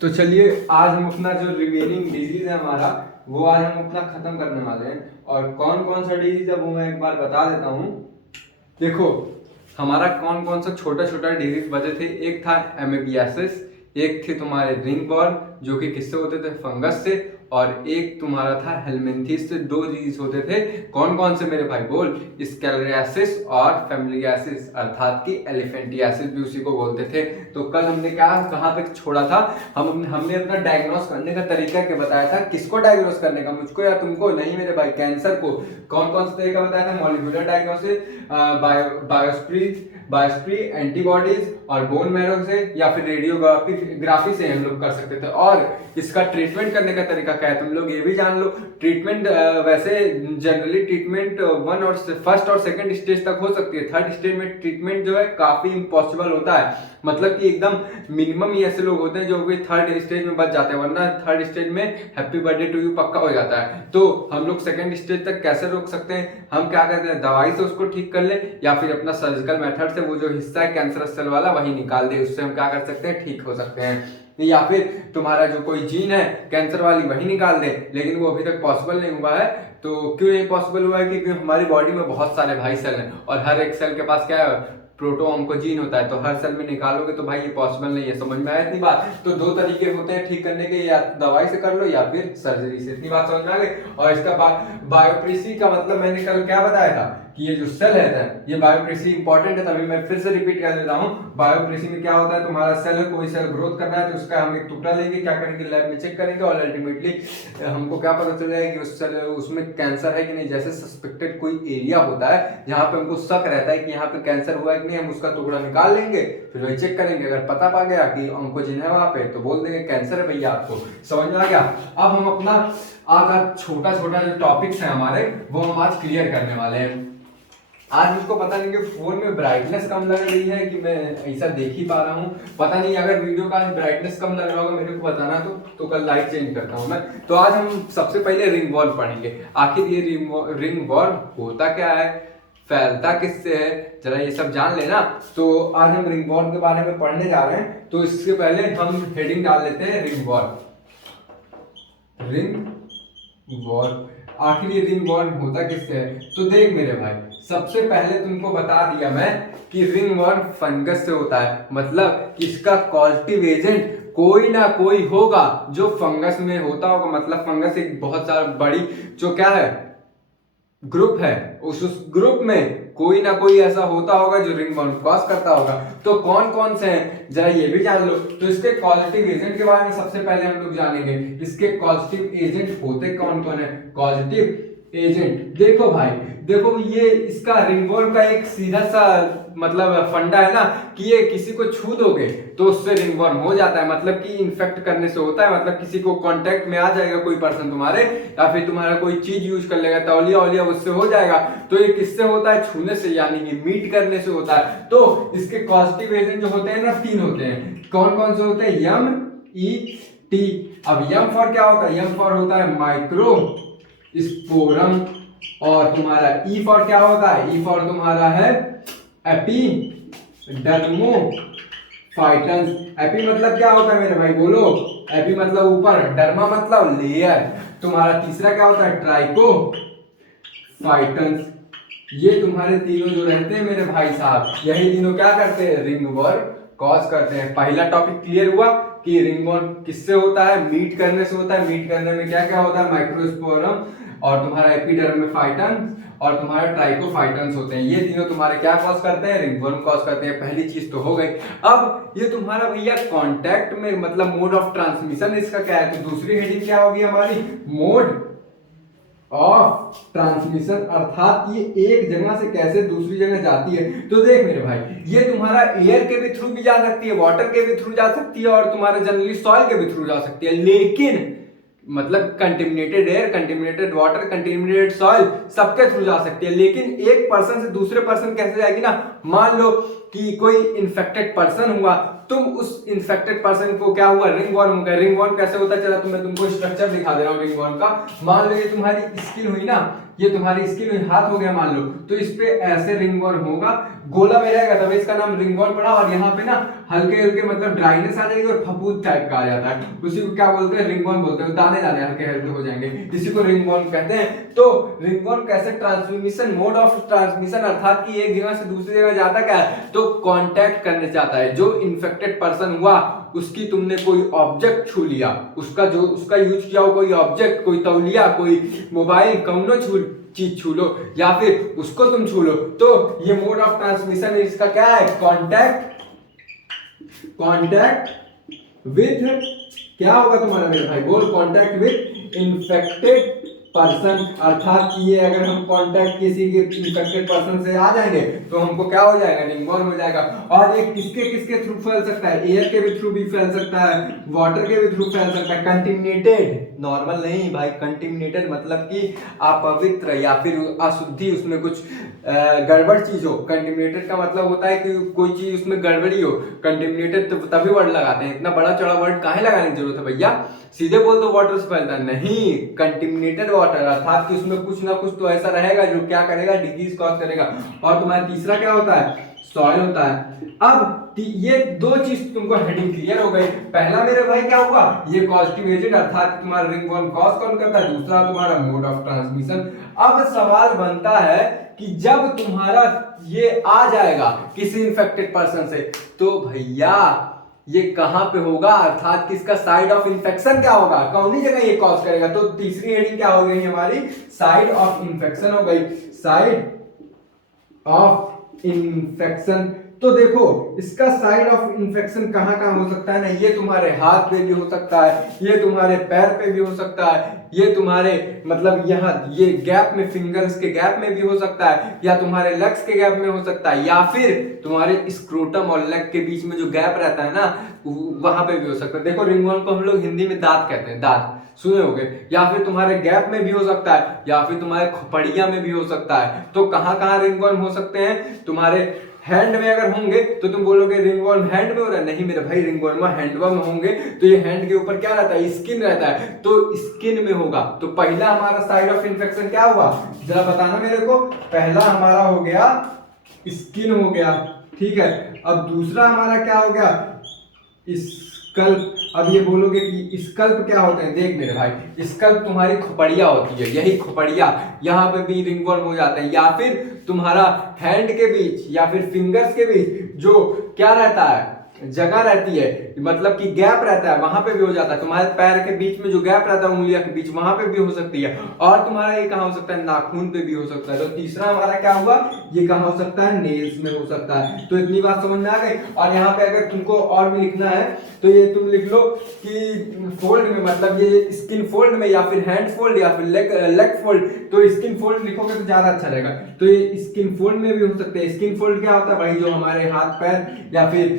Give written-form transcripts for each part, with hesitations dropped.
तो चलिए आज हम अपना जो रिमेनिंग डिजीज है हमारा वो आज हम अपना खत्म करने वाले हैं। और कौन कौन सा डिजीज है वो मैं एक बार बता देता हूँ। देखो हमारा कौन कौन सा छोटा छोटा डिजीज बचे थे। एक था एमेबियासिस, एक थे तुम्हारे रिंगवॉर्म जो कि किससे होते थे, फंगस से, और एक तुम्हारा था हेलमिंथिस से। दो डिजीज होते थे। कौन कौन से मेरे भाई बोल? स्कैलरियासिस और फैमिलियासिस अर्थात कि एलिफेंटियासिस भी उसी को बोलते थे। तो कल हमने क्या कहाँ तक छोड़ा था? हमने अपना डायग्नोस करने का तरीका क्या बताया था? किसको डायग्नोस करने का, मुझको या तुमको? नहीं मेरे भाई, कैंसर को। कौन कौन सा तरीका बताया था? मॉलिक्यूलर डायग्नोसिस, बायोस्प्री, एंटीबॉडीज और बोन मैरो से या फिर रेडियोग्राफी से हम लोग कर सकते थे। और इसका ट्रीटमेंट करने का तरीका क्या है तुम लोग ये भी जान लो। ट्रीटमेंट वैसे जनरली ट्रीटमेंट फर्स्ट और सेकंड स्टेज तक हो सकती है। थर्ड स्टेज में ट्रीटमेंट जो है काफी इम्पॉसिबल होता है। मतलब कि एकदम मिनिमम ही ऐसे लोग होते हैं जो कि थर्ड स्टेज में बच जाते हैं, वरना थर्ड स्टेज में हैप्पी बर्थडे टू यू पक्का हो जाता है। तो हम लोग सेकंड स्टेज तक कैसे रोक सकते हैं? हम क्या करते हैं, दवाई से उसको ठीक कर ले या फिर अपना सर्जिकल मेथड से वो जो हिस्सा है कैंसरस सेल वाला वही निकाल दे। उससे हम क्या कर सकते हैं, ठीक हो सकते हैं। या फिर तुम्हारा जो कोई जीन है कैंसर वाली वही निकाल दे, लेकिन वो अभी तक पॉसिबल नहीं हुआ है। तो क्यों नहीं पॉसिबल हुआ है? क्योंकि हमारी बॉडी में बहुत सारे भाई सेल हैं और हर एक सेल के पास क्या है, प्रोटोऑन्कोजीन होता है। तो हर सेल में निकालोगे तो भाई ये पॉसिबल नहीं है। समझ में आया इतनी बात? तो दो तरीके होते हैं ठीक करने के, या दवाई से कर लो या फिर सर्जरी से। इतनी बात समझ में आ गई? और इसका बायोप्रेसी का मतलब मैंने कल क्या बताया था कि ये जो सेल है ये बायोप्रेसी इंपॉर्टेंट है, तभी मैं फिर से रिपीट कर देता हूँ। बायोप्रेसी में क्या होता है, तुम्हारा सेल है, कोई सेल ग्रोथ कर रहा है तो उसका हम एक टुकड़ा लेंगे, क्या करेंगे, लैब में चेक करेंगे और अल्टीमेटली हमको क्या पता चल जाएगा कि उस सेल उसमें कैंसर है कि नहीं। जैसे सस्पेक्टेड कोई एरिया होता है जहाँ पे हमको शक रहता है कि यहाँ पे कैंसर हुआ है कि नहीं, हम उसका टुकड़ा निकाल लेंगे, फिर वही चेक करेंगे। अगर पता पा गया कि ऑन्कोजीन है वहां पे तो बोल देंगे कैंसर है भैया आपको। समझ में आ गया? अब हम अपना आज छोटा छोटा जो टॉपिक्स है हमारे वो हम आज क्लियर करने वाले हैं। आज मुझको पता नहीं कि फोन में ब्राइटनेस कम लग रही है कि मैं ऐसा देख ही पा रहा हूँ, पता नहीं। अगर वीडियो का आज ब्राइटनेस कम लग रहा होगा मेरे को बताना, तो कल लाइट चेंज करता हूँ मैं। तो आज हम सबसे पहले रिंगवॉर्म पढ़ेंगे। आखिर ये रिंगवॉर्म होता क्या है, फैलता किससे है, जरा ये सब जान लेना। तो आज हम रिंगवॉर्म के बारे में पढ़ने जा रहे हैं। तो इससे पहले हम हेडिंग डाल लेते हैं रिंगवॉर्म। रिंगवॉर्म, आखिर ये रिंगवॉर्म होता किससे है? तो देख मेरे भाई, सबसे पहले तुमको बता दिया मैं कि रिंगवॉर्म फंगस से होता है। मतलब इसका कॉजेटिव एजेंट कोई ना कोई होगा जो फंगस में होता होगा। मतलब फंगस एक बहुत सारा बड़ी जो क्या है ग्रुप है, उस ग्रुप में कोई ना कोई ऐसा होता होगा जो रिंगवॉर्म कॉज करता होगा। तो कौन कौन से हैं जरा ये भी जान लो। तो इसके कॉजेटिव एजेंट के बारे में सबसे पहले हम लोग जानेंगे। इसके पॉजिटिव एजेंट होते कौन कौन है? पॉजिटिव एजेंट देखो भाई, देखो ये इसका रिंगवॉर्म का एक सीधा सा मतलब फंडा है ना कि ये किसी को छू दोगे तो उससे रिंगवॉर्म हो जाता है। मतलब कि इन्फेक्ट करने से होता है, मतलब किसी को कांटेक्ट में आ जाएगा कोई पर्सन तुम्हारे, या फिर तुम्हारा कोई चीज यूज कर लेगा, तौलिया वौलिया, उससे हो जाएगा। तो ये किससे होता है? छूने से, यानी कि मीट करने से होता है। तो इसके पॉजिटिव एजेंट जो होते हैं ना, तीन होते हैं। कौन कौन से होते हैं? यम, ई, टी। अब यम फॉर क्या होता है? यम फॉर होता है माइक्रो स्पोरम। और तुम्हारा ई फॉर क्या होता है? ई फॉर तुम्हारा है एपिडर्मोफाइटन्स। एपी मतलब क्या होता है मेरे भाई बोलो? एपी मतलब ऊपर, डर्मा मतलब लेयर। तुम्हारा तीसरा क्या होता है? ट्राइकोफाइटन्स। ये तुम्हारे तीनों जो रहते हैं मेरे भाई साहब, यही तीनों क्या करते हैं? रिंगवॉर्म कॉज करते हैं। पहला टॉपिक क्लियर हुआ कि रिंगवॉर्म किससे होता है? मीट करने से होता है। मीट करने में क्या क्या होता है? माइक्रोस्पोरम और तुम्हारा एपिडर्मोफाइटन्स और तुम्हारा ट्राइकोफाइटन्स होते हैं। ये तीनों तुम्हारे क्या कॉज करते हैं? रिंगवॉर्म कॉज करते हैं। पहली चीज तो हो गई। अब ये तुम्हारा भैया कांटेक्ट में मतलब मोड ऑफ ट्रांसमिशन इसका क्या है? तो दूसरी हेडिंग क्या होगी हमारी? मोड ऑफ ट्रांसमिशन, अर्थात ये एक जगह से कैसे दूसरी जगह जाती है। तो देख मेरे भाई, ये तुम्हारा एयर के भी थ्रू भी जा सकती है, वाटर के भी थ्रू जा सकती है और तुम्हारे जनरली सॉइल के भी थ्रू जा सकती है। लेकिन मतलब contaminated air, contaminated water, contaminated soil सबके थ्रू जा सकती है। लेकिन एक पर्सन से दूसरे पर्सन कैसे जाएगी ना, मान लो कि कोई इन्फेक्टेड पर्सन हुआ, तुम उस इन्फेक्टेड पर्सन को क्या हुआ, रिंगवर्म हो गया। रिंगवर्म कैसे होता चला, तो मैं तुमको स्ट्रक्चर दिखा दे रहा हूँ रिंगवर्म का। मान लो ये तुम्हारी स्किन हुई ना, ये तुम्हारी स्किन हुई, हाथ हो गया मान लो, तो इस पे ऐसे रिंगवर्म होगा, गोला में रहेगा, तभी इसका नाम रिंगवर्म पड़ा। और यहाँ पे ना हल्के हल्के मतलब ड्राइनेस आ जाएगी और फफूंद टाइप का आ जाता है, उसी को क्या बोलते हैं, रिंगवर्म बोलते हैं। दाने दाने हल्के हल्के हो जाएंगे, इसी को रिंगवर्म कहते हैं। तो रिंगवर्म कैसे ट्रांसमिशन, मोड ऑफ ट्रांसमिशन, अर्थात कि एक जगह से दूसरी जगह जाता क्या है, तो कांटेक्ट करने जाता है। जो इन्फेक्टेड पर्सन हुआ उसकी तुमने कोई ऑब्जेक्ट छू लिया, उसका यूज किया हो कोई ऑब्जेक्ट, कोई तौलिया, कोई मोबाइल, कौनो चीज छू लो, या फिर उसको तुम छू लो, तो ये मोड ऑफ ट्रांसमिशन इसका क्या है, कांटेक्ट विथ, क्या होगा तुम्हारा मेरे भाई, बोल, कांटेक्ट विथ इन्फेक्टेड पर्सन। अर्थात कि ये अगर हम कांटेक्ट किसी के इन्फेक्टेड पर्सन से आ जाएंगे तो हमको क्या हो जाएगा, रिंगवर्म हो जाएगा। और ये किसके किसके थ्रू फैल सकता है, एयर के भी थ्रू भी फैल सकता है, वाटर के भी थ्रू फैल सकता है। कंटिमिनेटेड, नॉर्मल नहीं भाई, कंटिमिनेटेड मतलब कि अपवित्र या फिर अशुद्धि, उसमें कुछ गड़बड़ चीज हो। कंटिमिनेटेड का मतलब होता है कि कोई चीज उसमें गड़बड़ी हो। कंटिमिनेटेड तो तभी वर्ड लगाते हैं, इतना बड़ा चौड़ा वर्ड काहे लगाने की जरूरत है भैया, सीधे बोल दो वाटर से फैलता नहीं। कंटिमिनेटेड वाटर अर्थात कि उसमें कुछ ना कुछ तो ऐसा रहेगा जो क्या करेगा, डिजीज कॉज करेगा। और तुम्हारा तीसरा क्या होता है, सॉइल होता है। अब ये दो चीज तुमको हेडिंग क्लियर हो गई। पहला मेरे भाई क्या हुआ, ये कॉजेटिव एजेंट अर्थात तुम्हारा रिंगवर्म कॉज कौन करता है, दूसरा तुम्हारा मोड ऑफ ट्रांसमिशन। अब सवाल बनता है कि जब तुम्हारा ये आ जाएगा किसी इन्फेक्टेड पर्सन से, तो भैया ये कहां पे होगा, अर्थात किसका साइड ऑफ इन्फेक्शन क्या होगा, कौन सी जगह ये कॉज करेगा। तो तीसरी हेडिंग क्या हो गई हमारी, साइड ऑफ इन्फेक्शन हो गई, साइड ऑफ इन्फेक्शन। तो देखो इसका साइड ऑफ इन्फेक्शन कहां कहां हो सकता है ना, ये तुम्हारे हाथ पे भी हो सकता है, ये तुम्हारे पैर पे भी हो सकता है, ये तुम्हारे मतलब यहाँ ये गैप में, फिंगर्स के गैप में भी हो सकता है, या तुम्हारे लेग्स के गैप में हो सकता है, या फिर तुम्हारे स्क्रोटम और लेग के बीच में जो गैप रहता है ना, वहां पे भी हो सकता है। देखो रिंगवर्म को हम लोग हिंदी में दांत कहते हैं, दांत सुने होगे। या फिर तुम्हारे गैप में भी हो सकता है, या फिर तुम्हारे खोपड़िया में भी हो सकता है। तो कहां कहां रिंगवर्म हो सकते हैं, तुम्हारे हैंड में अगर होंगे तो तुम बोलोगे रिंगवर्म हैंड में हो रहा है, नहीं मेरे भाई, रिंगवर्म हैंडवर्म होंगे तो ये हैंड के ऊपर क्या रहता है, स्किन रहता है, तो स्किन में होगा। तो पहला हमारा साइड ऑफ इन्फेक्शन क्या हुआ, जरा बताना मेरे को। पहला हमारा हो गया स्किन हो गया, ठीक है। अब दूसरा हमारा क्या हो गया, स्कल्प। अब ये बोलोगे कि स्कल्प क्या होते हैं, देख मेरे भाई, स्कल्प तुम्हारी खोपड़िया होती है, यही खोपड़िया, यहाँ पे भी रिंगवर्म हो जाते हैं। या फिर तुम्हारा हैंड के बीच या फिर फिंगर्स के बीच जो क्या रहता है, जगह रहती है, मतलब कि गैप रहता है, वहां पे भी हो जाता है। तुम्हारे पैर के बीच में जो गैप रहता है उंगलियों के बीच, वहां पे भी हो सकती है। और तुम्हारा ये कहाँ हो सकता है, नाखून पे भी हो सकता है। तो तीसरा हमारा क्या हुआ, ये कहाँ हो सकता है, नेल्स में हो सकता है। तो इतनी बात समझ में आ गई। और यहाँ पे अगर तुमको और भी लिखना है तो ये तुम लिख लो कि फोल्ड में, मतलब ये स्किन फोल्ड में, या फिर हैंड फोल्ड, या फिर लेग फोल्ड। तो स्किन फोल्ड लिखोगे तो ज्यादा अच्छा रहेगा। तो ये स्किन फोल्ड में भी हो सकते हैं। स्किन फोल्ड क्या होता है भाई, जो हमारे हाथ पैर या फिर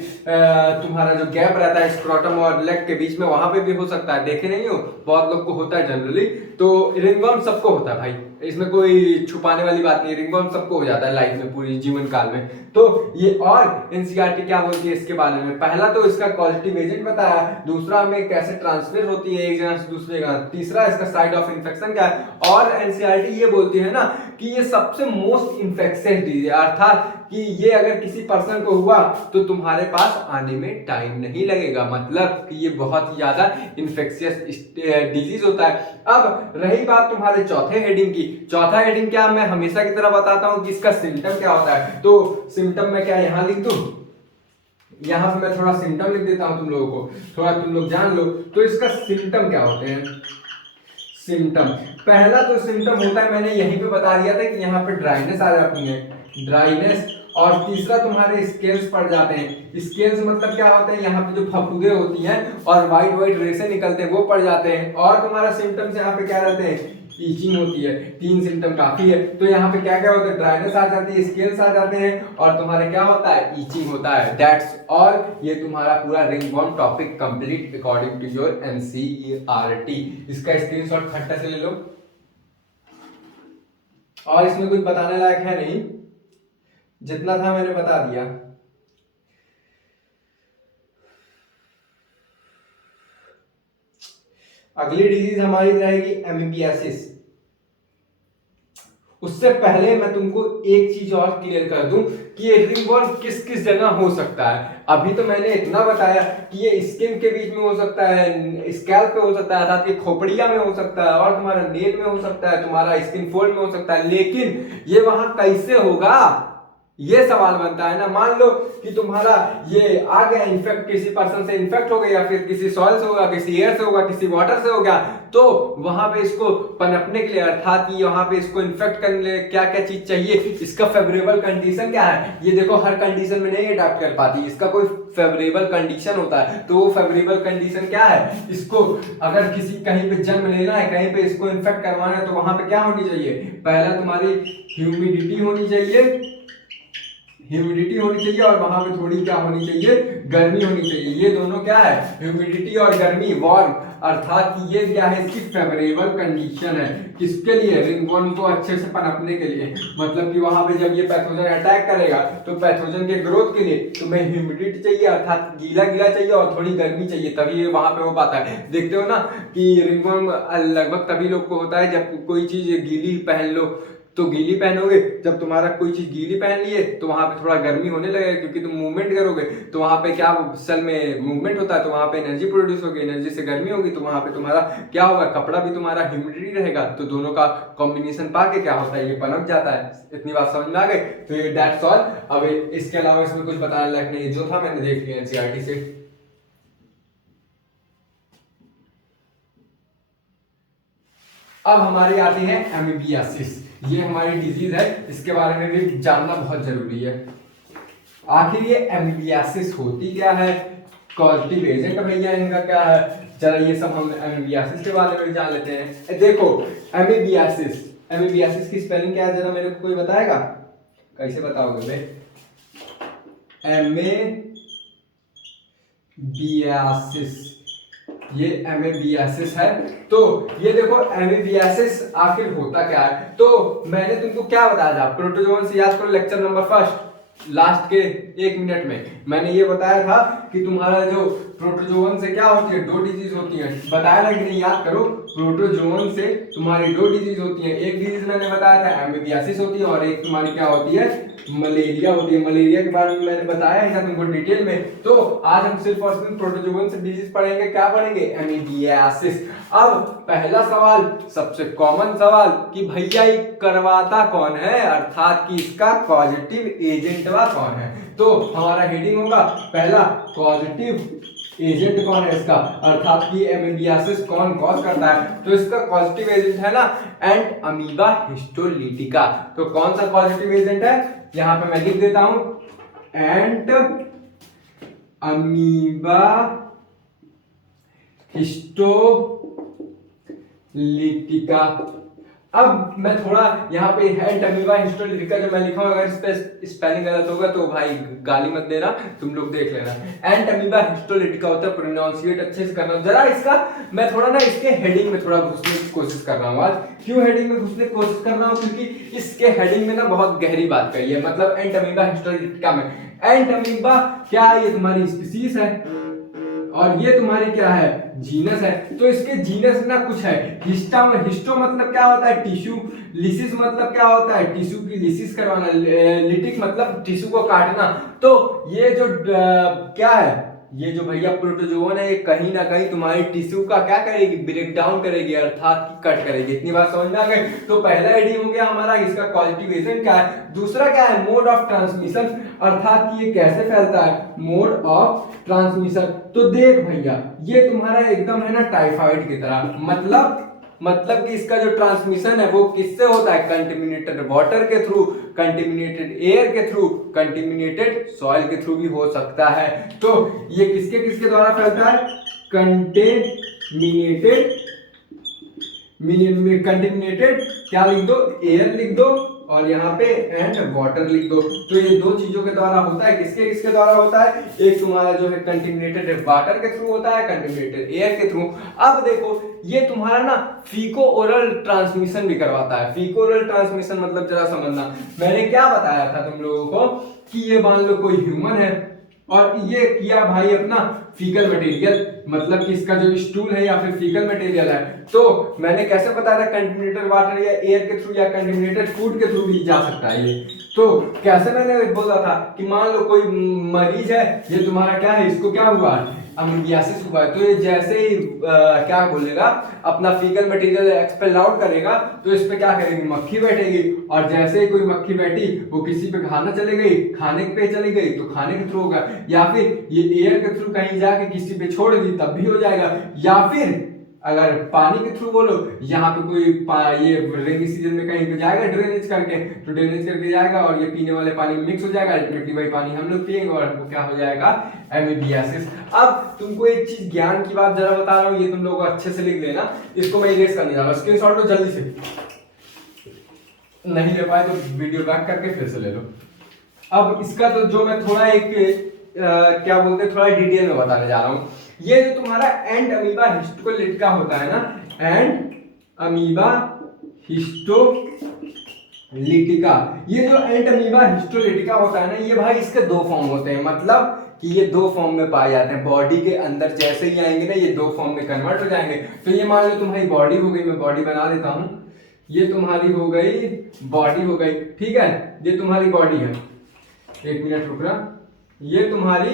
तुम्हारा जो गैप रहता है स्क्रोटम और लेग के बीच में, वहां पे भी हो सकता है। देखे नहीं हो, बहुत लोग को होता है जनरली। तो रिंगवर्म सबको होता है भाई, इसमें कोई छुपाने वाली बात नहीं, रिंगवर्म सबको हो जाता है लाइफ में, पूरी जीवन काल में। तो ये और एनसीईआरटी क्या बोलती है इसके बारे में, पहला तो इसका कॉजेटिव एजेंट बताया, दूसरा में कैसे ट्रांसफर होती है एक जगह से दूसरे जगह, तीसरा इसका साइड ऑफ इन्फेक्शन क्या है। और एनसीईआरटी ये बोलती है ना कि ये सबसे मोस्ट इन्फेक्शियस डिजीज है, अर्थात कि ये अगर किसी पर्सन को हुआ तो तुम्हारे पास आने में टाइम नहीं लगेगा, मतलब कि ये बहुत ही ज्यादा इन्फेक्शियस डिजीज होता है। अब रही बात तुम्हारे चौथे हेडिंग की, चौथा हेडिंग क्या, मैं हमेशा की तरह बताता हूं कि इसका सिम्टम क्या होता है। तो सिम्टम में क्या यहां लिख दूं, यहां पे मैं थोड़ा सिम्टम लिख देता हूं तुम लोगों को, थोड़ा तुम लोग जान लो। तो इसका सिम्टम क्या होते हैं, सिम्टम, पहला तो सिम्टम होता है, मैंने यहीं पे बता दिया था कि यहाँ पे ड्राइनेस आ जाती है, ड्राइनेस। और तीसरा तुम्हारे स्केल्स पड़ जाते हैं। स्केल्स मतलब क्या होते हैं, यहाँ पे जो फफूंदे होती हैं और व्हाइट व्हाइट रेसे निकलते हैं वो पड़ जाते हैं। और तुम्हारा सिम्टम्स यहाँ पे क्या रहते हैं, ईचिंग होती है। 3 सिम्टम काफी है। तो यहाँ पे क्या क्या होता है, ड्राइनेस आ जाती है, स्केल्स आ जाते हैं, और तुम्हारे क्या होता है, ईचिंग होता है। That's all. ये तुम्हारा पूरा ringworm topic complete according to your NCERT. इसका स्क्रीनशॉट खट्टा से ले लो। और इसमें कुछ बताने लायक है नहीं, जितना था मैंने बता दिया। अगली डिजीज हमारी रहेगी एमीबियासिस। उससे पहले मैं तुमको एक चीज और क्लियर कर दूं कि ये रिंगवर्म किस किस जगह हो सकता है। अभी तो मैंने इतना बताया कि ये स्किन के बीच में हो सकता है, स्कैल्प पे हो सकता है, अर्थात कि खोपड़िया में हो सकता है, और तुम्हारा नेल में हो सकता है, तुम्हारा स्किन फोल्ड में हो सकता है, लेकिन ये वहां कैसे होगा ये सवाल बनता है ना। मान लो कि तुम्हारा ये आ गया इन्फेक्ट, किसी पर्सन से इन्फेक्ट हो गया, या फिर किसी सॉइल से होगा, किसी एयर से होगा, किसी वाटर से हो गया, तो वहां पे इसको पनपने के लिए, अर्थात कि वहां पे इसको इन्फेक्ट करने के लिए क्या क्या चीज चाहिए, इसका फेवरेबल कंडीशन क्या है। ये देखो हर कंडीशन में नहीं अडेप्ट कर पाती, इसका कोई फेवरेबल कंडीशन होता है। तो वो फेवरेबल कंडीशन क्या है, इसको अगर किसी कहीं पे जन्म लेना है, कहीं पे इसको इन्फेक्ट करवाना है, तो वहां पे क्या होनी चाहिए, पहला तुम्हारी ह्यूमिडिटी होनी चाहिए, ह्यूमिडिटी होनी चाहिए, और वहां पे थोड़ी क्या होनी चाहिए, गर्मी होनी चाहिए। ये दोनों क्या है, ह्यूमिडिटी और गर्मी, वार्म, अर्थात कि ये क्या है, इसकी फेवरेबल कंडीशन है। किसके लिए, रिंगवर्म को अच्छे से पनपने के लिए। मतलब कि वहां पे जब ये पैथोजन अटैक करेगा तो पैथोजन के ग्रोथ के लिए तुम्हें ह्यूमिडिटी चाहिए, अर्थात गीला गीला चाहिए, और थोड़ी गर्मी चाहिए, तभी ये वहां पे हो पाता है। देखते हो ना कि रिंगवर्म लगभग तभी लोग को होता है जब कोई चीज गीली पहन लो, तो गीली पहनोगे, जब तुम्हारा कोई चीज गीली पहन लिए तो वहां पे थोड़ा गर्मी होने लगेगा, क्योंकि तुम मूवमेंट करोगे तो वहां पे क्या सेल में मूवमेंट होता है, तो वहां पे एनर्जी प्रोड्यूस होगी, एनर्जी से गर्मी होगी, तो वहां पे तुम्हारा क्या होगा, कपड़ा भी तुम्हारा ह्यूमिडिटी रहेगा, तो दोनों का कॉम्बिनेशन पाके क्या होता है, ये पनप जाता है। इतनी बात समझ में आ गई। तो ये दैट्स ऑल। अब इसके अलावा इसमें कुछ बताने लायक नहीं, जो था मैंने देख लिया एनसीईआरटी से। अब हमारी आती है एमीबियासिस। ये हमारी डिजीज है, इसके बारे में भी जानना बहुत जरूरी है। आखिर ये एमीबियासिस होती क्या है, कॉजेटिव एजेंट भैया इनका क्या है, जरा ये सब हम एमीबियासिस के बारे में जान लेते हैं। देखो एमीबियासिस, एमीबियासिस की स्पेलिंग क्या है, जरा मेरे को कोई बताएगा, कैसे बताओगे भाई, एमीबियासिस, ये एमीबियासिस है। तो ये देखो एमीबियासिस आखिर होता क्या है। तो मैंने तुमको क्या बताया था, प्रोटोजोवन से याद करो, लेक्चर नंबर फर्स्ट लास्ट के 1 मिनट में मैंने ये बताया था कि तुम्हारा जो प्रोटोजोवन से क्या होती है, 2 डिजीज होती है। बताया ना कि नहीं, याद करो, प्रोटोजोवन से तुम्हारी 2 डिजीज होती है। एक डिजीज मैंने बताया था एमीबियासिस होती है, और एक तुम्हारी क्या होती है, मलेरिया होती है। मलेरिया के बारे में मैंने बताया है तुमको डिटेल में। तो आज हम सिर्फ और सिर्फ प्रोटोजोवन से डिजीज पढ़ेंगे, क्या पढ़ेंगे, एमीबियासिस। अब पहला सवाल, सबसे कॉमन सवाल कि भैया ये करवाता कौन है, अर्थात कि इसका पॉजिटिव एजेंट कौन है। तो हमारा हेडिंग होगा पहला, पॉजिटिव एजेंट कौन है इसका, अर्थात कि एमीबियासिस कौन कॉज करता है। तो इसका पॉजिटिव एजेंट है ना एंट अमीबा हिस्टोलिटिका। तो कौन सा पॉजिटिव एजेंट है, यहां पे मैं लिख देता हूं, एंट अमीबा हिस्टोलिटिका। अब मैं थोड़ा यहाँ पे एंट अमीबा हिस्टोलिटिका जो मैं लिखा हूँ, अगर इस पे स्पेलिंग गलत होगा तो भाई गाली मत देना, तुम लोग देख लेना। एंट अमीबा हिस्टोलिटिका होता है, प्रोनाउंसिएट अच्छे से करना। जरा इसका मैं थोड़ा ना इसके हेडिंग में थोड़ा घुसने की कोशिश कर रहा हूँ आज। क्यों हेडिंग में घुसने की कोशिश कर रहा हूँ, क्योंकि इसके हेडिंग में ना बहुत गहरी बात कही है। मतलब एंट अमीबा हिस्टोलिटिका में, एंट अमीबा क्या है, ये तुम्हारी स्पीसीज है, और ये तुम्हारी क्या है, जीनस है। तो इसके जीनस ना कुछ है, हिस्टा में, हिस्टो मतलब क्या होता है, टिश्यू, लिसिस मतलब क्या होता है, टिश्यू की लिसिस करवाना, लिटिक मतलब टिश्यू को काटना। तो ये जो क्या है, ये जो भैया प्रोटोजोवन है, ये कहीं ना कहीं तुम्हारी टिश्यू का क्या करेगी, ब्रेक डाउन करेगी, अर्थात की कट करेगी। इतनी बात समझ में आ गई। तो पहला हेडिंग हो गया हमारा, इसका पॉजिटिव एजेंट क्या है। दूसरा क्या है, मोड ऑफ ट्रांसमिशन, अर्थात कि ये कैसे फैलता है, मोड ऑफ ट्रांसमिशन। तो देख भैया ये तुम्हारा एकदम है ना टाइफाइड की तरह, मतलब कि इसका जो ट्रांसमिशन है वो किससे होता है, कंटेमिनेटेड वाटर के थ्रू, कंटेमिनेटेड एयर के थ्रू, कंटेमिनेटेड सॉइल के थ्रू भी हो सकता है। तो ये किसके किसके द्वारा फैलता है, कंटेमिनेटेड क्या लिख दो, एयर लिख दो, और यहाँ पे एंड वाटर लिख दो। तो ये दो चीजों के द्वारा होता है, किसके किसके द्वारा होता है, एक तुम्हारा जो है कंटेमिनेटेड वाटर के थ्रू होता है, कंटेमिनेटेड एयर के थ्रू। अब देखो ये तुम्हारा ना फीको ओरल ट्रांसमिशन भी करवाता है। फीको ओरल ट्रांसमिशन मतलब जरा समझना, मैंने क्या बताया था तुम लोगों को कि ये मान लो कोई ह्यूमन है और ये किया भाई अपना फीकल मटेरियल, मतलब कि इसका जो स्टूल है या फिर फीकल मटेरियल है, तो मैंने कैसे बताया था कंटेमिनेटेड वाटर या एयर के थ्रू या कंटेमिनेटेड फूड के थ्रू भी जा सकता है ये। तो कैसे मैंने बोला था कि मान लो कोई मरीज है, ये तुम्हारा क्या है, इसको क्या हुआ, अमीबियासिस हुआ है, तो ये जैसे ही क्या बोलेगा अपना फीकल मटेरियल एक्सपेल आउट करेगा, तो इस पे क्या करेगी, मक्खी बैठेगी, और जैसे ही कोई मक्खी बैठी वो किसी पे खाना चले गई, खाने पे चली गई तो खाने के थ्रू होगा, या फिर ये एयर के थ्रू कहीं जाके किसी पे छोड़ दी तब भी हो जाएगा, या फिर अगर पानी के थ्रू बोलो, यहाँ पे कोई ये रेनी सीजन में कहीं पे जाएगा ड्रेनेज करके, तो ड्रेनेज करके जाएगा और ये पीने वाले पानी में मिक्स हो जाएगा, अल्टीमेटली वही पानी हम लोग पिएंगे और वो क्या हो जाएगा, एमीबियासिस। अब तुमको एक चीज ज्ञान की बात जरा बता रहा हूँ, ये तुम लोग अच्छे से लिख लेना, इसको मैं इरेज करने जा रहा हूँ, स्क्रीनशॉट लो जल्दी से, नहीं ले पाए तो वीडियो बैक करके फिर से ले लो। अब इसका तो जो मैं थोड़ा एक क्या बोलते हैं थोड़ा डिटेल में बताने जा रहा हूँ। ये जो तुम्हारा एंड अमीबा हिस्टोलिटिका होता है ना, एंड अमीबा हिस्टोलिटिका, ये जो एंड अमीबा हिस्टोलिटिका होता है ना, ये भाई इसके दो फॉर्म होते हैं, मतलब कि ये दो फॉर्म में पाए जाते हैं, बॉडी के अंदर जैसे ही आएंगे ना ये दो फॉर्म में कन्वर्ट हो जाएंगे। तो ये मान लो तुम्हारी बॉडी हो गई, मैं बॉडी बना देता हूँ, ये तुम्हारी हो गई बॉडी हो गई, ठीक है, ये तुम्हारी बॉडी है, एक मिनट रुक रहा, ये तुम्हारी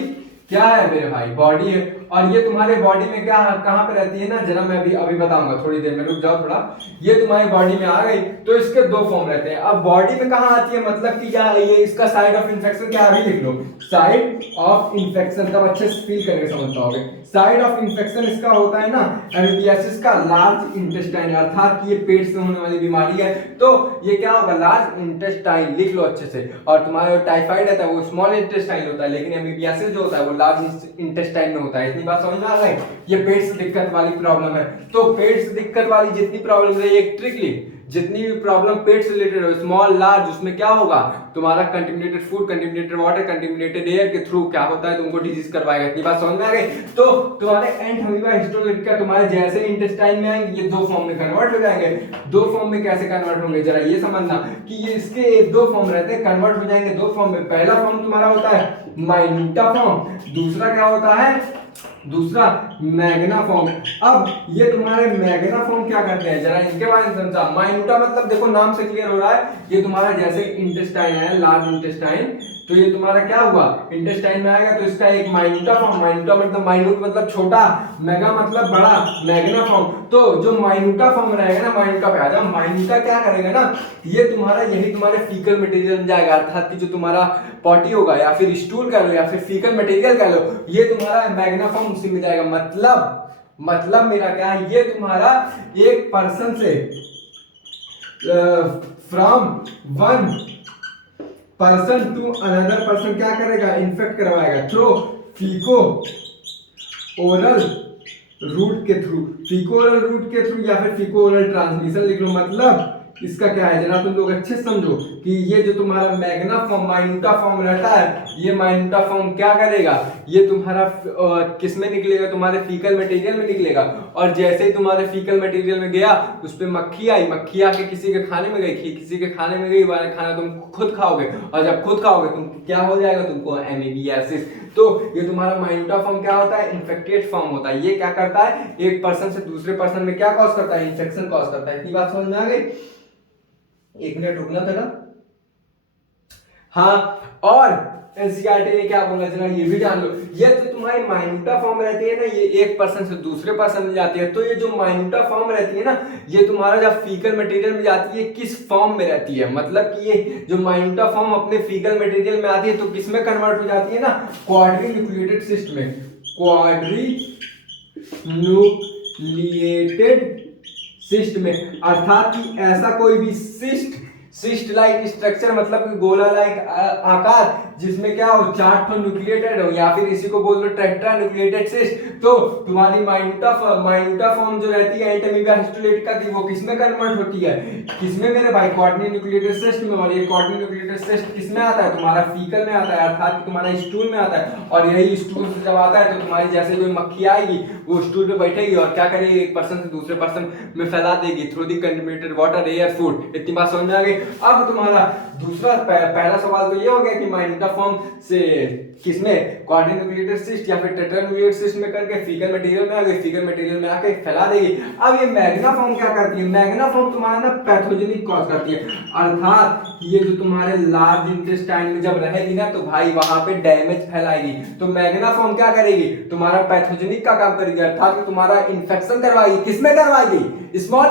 क्या है मेरे भाई, बॉडी है, और ये तुम्हारे बॉडी में क्या कहाँ पे रहती है ना, जरा मैं अभी बताऊंगा, थोड़ी देर में रुक जाओ थोड़ा। ये तुम्हारी बॉडी में आ गई, तो इसके दो फॉर्म रहते हैं। अब बॉडी में कहाँ आती है, मतलब कि क्या ये इसका साइड ऑफ इन्फेक्शन क्या है, लिख लो साइड ऑफ इन्फेक्शन, तब अच्छे से फील करके समझ पाओगे। साइड ऑफ इन्फेक्शन इसका होता है ना एमीबियासिस का लार्ज इंटेस्टाइन, अर्थात कि ये पेट से होने वाली बीमारी है, तो ये क्या होगा, लार्ज इंटेस्टाइन, लिख लो अच्छे से। और तुम्हारा टाइफाइड रहता है वो स्मॉल इंटेस्टाइन होता है, लेकिन एमीबियासिस जो होता है वो लार्ज इंटेस्टाइन में होता है। इतनी बात समझ में आ गई, ये पेट से दिक्कत वाली प्रॉब्लम है। तो पेट से दिक्कत वाली जितनी प्रॉब्लम है, एक ट्रिक लिख, जितनी भी प्रॉब्लम पेट से रिलेटेड हो, स्मॉल लार्ज, उसमें क्या होगा, तुम्हारा contaminated food, contaminated water, contaminated air के थ्रू क्या होता है, तुमको डिजीज करवाएगा। इतनी बात समझ में आ गई। तो तुम्हारे एंड अमीबा हिस्टोलिटिका तुम्हारे जैसे इंटेस्टाइन में आएंगे, ये दो फॉर्म में कन्वर्ट हो जाएंगे। दो फॉर्म में कैसे कन्वर्ट होंगे, जरा ये समझना कि ये इसके दो फॉर्म रहते हैं, कन्वर्ट हो जाएंगे दो फॉर्म में। पहला फॉर्म तुम्हारा होता है माइन्यूटा फॉर्म, दूसरा क्या होता है, दूसरा मैग्ना फॉर्म। अब ये तुम्हारे मैग्ना फॉर्म क्या करते हैं, जरा इनके बारे में समझा। माइन्यूटा मतलब देखो नाम से क्लियर हो रहा है, ये तुम्हारा जैसे इंटेस्टाइन है, लार्ज इंटेस्टाइन, तो ये तुम्हारा क्या हुआ, इंटेस्टाइन में आएगा, तो इसका एक माइन्यूटा फॉर्म, माइन्यूटा मतलब माइन्यूट मतलब छोटा, मेगा मतलब बड़ा, मैग्ना फॉर्म। तो जो माइन्यूटा फॉर्म रहेगा ना, माइन्यूटा पे आ जाओ, माइन्यूटा क्या करेगा ना, ये तुम्हारा यही तुम्हारे फीकल मटेरियल में जाएगा, अर्थात कि जो तुम्हारा पॉटी होगा या फिर स्टूल कह लो या फिर फीकल मटेरियल कह लो, ये तुम्हारा मैग्ना फॉर्म उसी में जाएगा। मतलब मेरा क्या है, ये तुम्हारा एक पर्सन से from one person to another person क्या करेगा, इन्फेक्ट करवाएगा थ्रू फीको ओरल रूट के थ्रू, फीको ओरल रूट के थ्रू या फिर फीको ओरल ट्रांसमिशन लिख लो। मतलब इसका क्या है जरा तुम लोग अच्छे से समझो कि ये जो तुम्हारा मैग्ना फॉर्म माइन्यूटा फॉर्म रहता है, ये माइन्यूटा फॉर्म क्या करेगा, ये तुम्हारा किस में निकलेगा, तुम्हारे फीकल मटेरियल में निकलेगा, और जैसे ही तुम्हारे फीकल मटेरियल में गया उस पे मक्खी आई, मक्खी आके किसी के खाने में गई, किसी के खाने में गई, वाला खाना तुम खुद खाओगे, और जब खुद खाओगे तुम क्या हो जाएगा, तुमको एमीबियासिस। तो ये तुम्हारा माइन्यूटा फॉर्म क्या होता है, इन्फेक्टेड फॉर्म होता है। ये क्या करता है, एक पर्सन से दूसरे पर्सन में क्या कॉज करता है, इन्फेक्शन कॉज करता है। इतनी बात समझ में आ गई, एक मिनट रुकना था। हाँ, और एनसीईआरटी ने क्या बोला जरा ये भी जान लो, ये तो तुम्हारी माइन्यूटा फॉर्म रहती है ना, ये एक पर्सन से दूसरे पर्सन में जाती है। तो ये जो माइन्यूटा फॉर्म रहती है ना, ये तुम्हारा जब फीकल मटेरियल में जाती है किस फॉर्म में रहती है, मतलब कि ये जो माइन्यूटा फॉर्म अपने फीकल मटेरियल में आती है तो किस में कन्वर्ट हो जाती है ना, क्वाड्रीन्यूक्लिएटेड सिस्ट में, क्वाड्रीन्यूक्लिएटेड सिस्ट में, अर्थात कि ऐसा कोई भी सिस्ट लाइक स्ट्रक्चर, मतलब कि गोला लाइक आकार जिसमें क्या हो, 4 ठो न्यूक्लिएटेड हो, या फिर इसी को बोल दो टेट्रा न्यूक्लिएटेड सिस्ट, तो तुम्हारी माइन्यूटा फॉर्म जो रहती है एंट अमीबा हिस्टोलिटिका की, वो किसमें कन्वर्ट होती है, किसमें मेरे भाई, क्वाड्रनी न्यूक्लिएटेड सिस्ट में। और ये क्वाड्रनी न्यूक्लिएटेड सिस्ट किसमें आता है, तुम्हारा फीकल में आता है, अर्थात कि तुम्हारा स्टूल में आता है। और यही स्टूल से जब आता है तो तुम्हारी जैसे कोई मक्खी आएगी वो स्टूल पे बैठेगी और क्या करेगी, एक पर्सन से दूसरे पर्सन में फैला देगी through the contaminated water, air, food. इतनी बात समझ में आ गई। अब तुम्हारा दूसरा पहला सवाल तो ये हो गया कि माइन्यूटा फॉर्म से किसमें, क्वाड्रनी न्यूक्लिएटेड सिस्ट या फिर टेट्रा न्यूक्लिएटेड सिस्ट में करके फीकल मटेरियल में आ गई, फीकल मटेरियल में आके फैला देगी। अब ये मैग्ना फॉर्म क्या करती है, मैग्ना फॉर्म तुम्हारा ना पैथोजेनिक कॉज करती है, अर्थात ये जो तुम्हारे लार्ज इंटेस्टाइन में जब रहेगी ना तो भाई वहां पे डैमेज फैलाएगी। तो मैग्ना फॉर्म क्या करेगी, तुम्हारा पैथोजेनिक का काम करेगी, अर्थात कि तुम्हारा इंफेक्शन करवाएगी। किसमें करवाएगी, स्मॉल